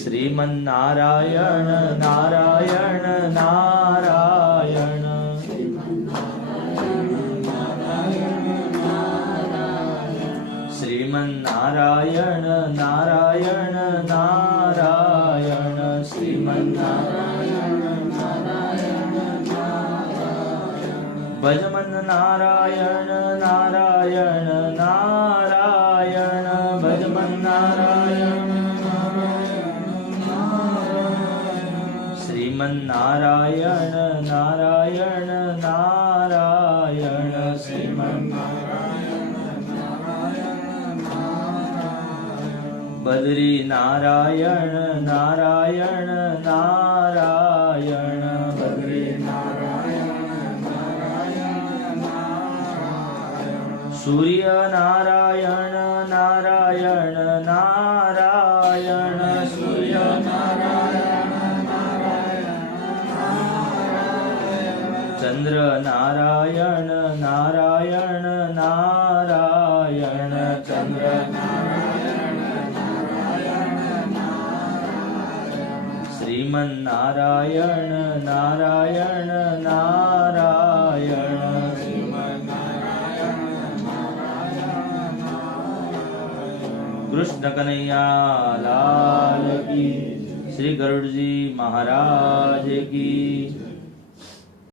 શ્રીમન નારાયણ નારાયણ નારાયણ. શ્રીમન નારાયણ નારાયણ નારાયણ. શ્રીમન નારાયણ નારાયણ નારાયણ. ભજમન નારાયણ નારાયણ નારાયણ. ભજમન નારાયણ નારાયણ નારાયણ. શ્રીમન નારાયણ નારાયણ નારાયણ. શ્રીમન બદ્રી નારાયણ નારાયણ નારાયણ. બદ્રી નારાયણ નારાયણ નારાયણ. સૂર્ય નારાયણ નારાયણ નારાયણ. સૂર્ય નારાયણ નારાયણ નારાયણ. ચંદ્ર નારાયણ નારાયણ નારાયણ. ચંદ્ર શ્રીમન નારાયણ નારાયણ નારાયણ. શ્રીમન નારાયણ નારાયણ નારાયણ. કૃષ્ણ કનૈયા લાલ કી. શ્રી ગરુડજી મહારાજ કી.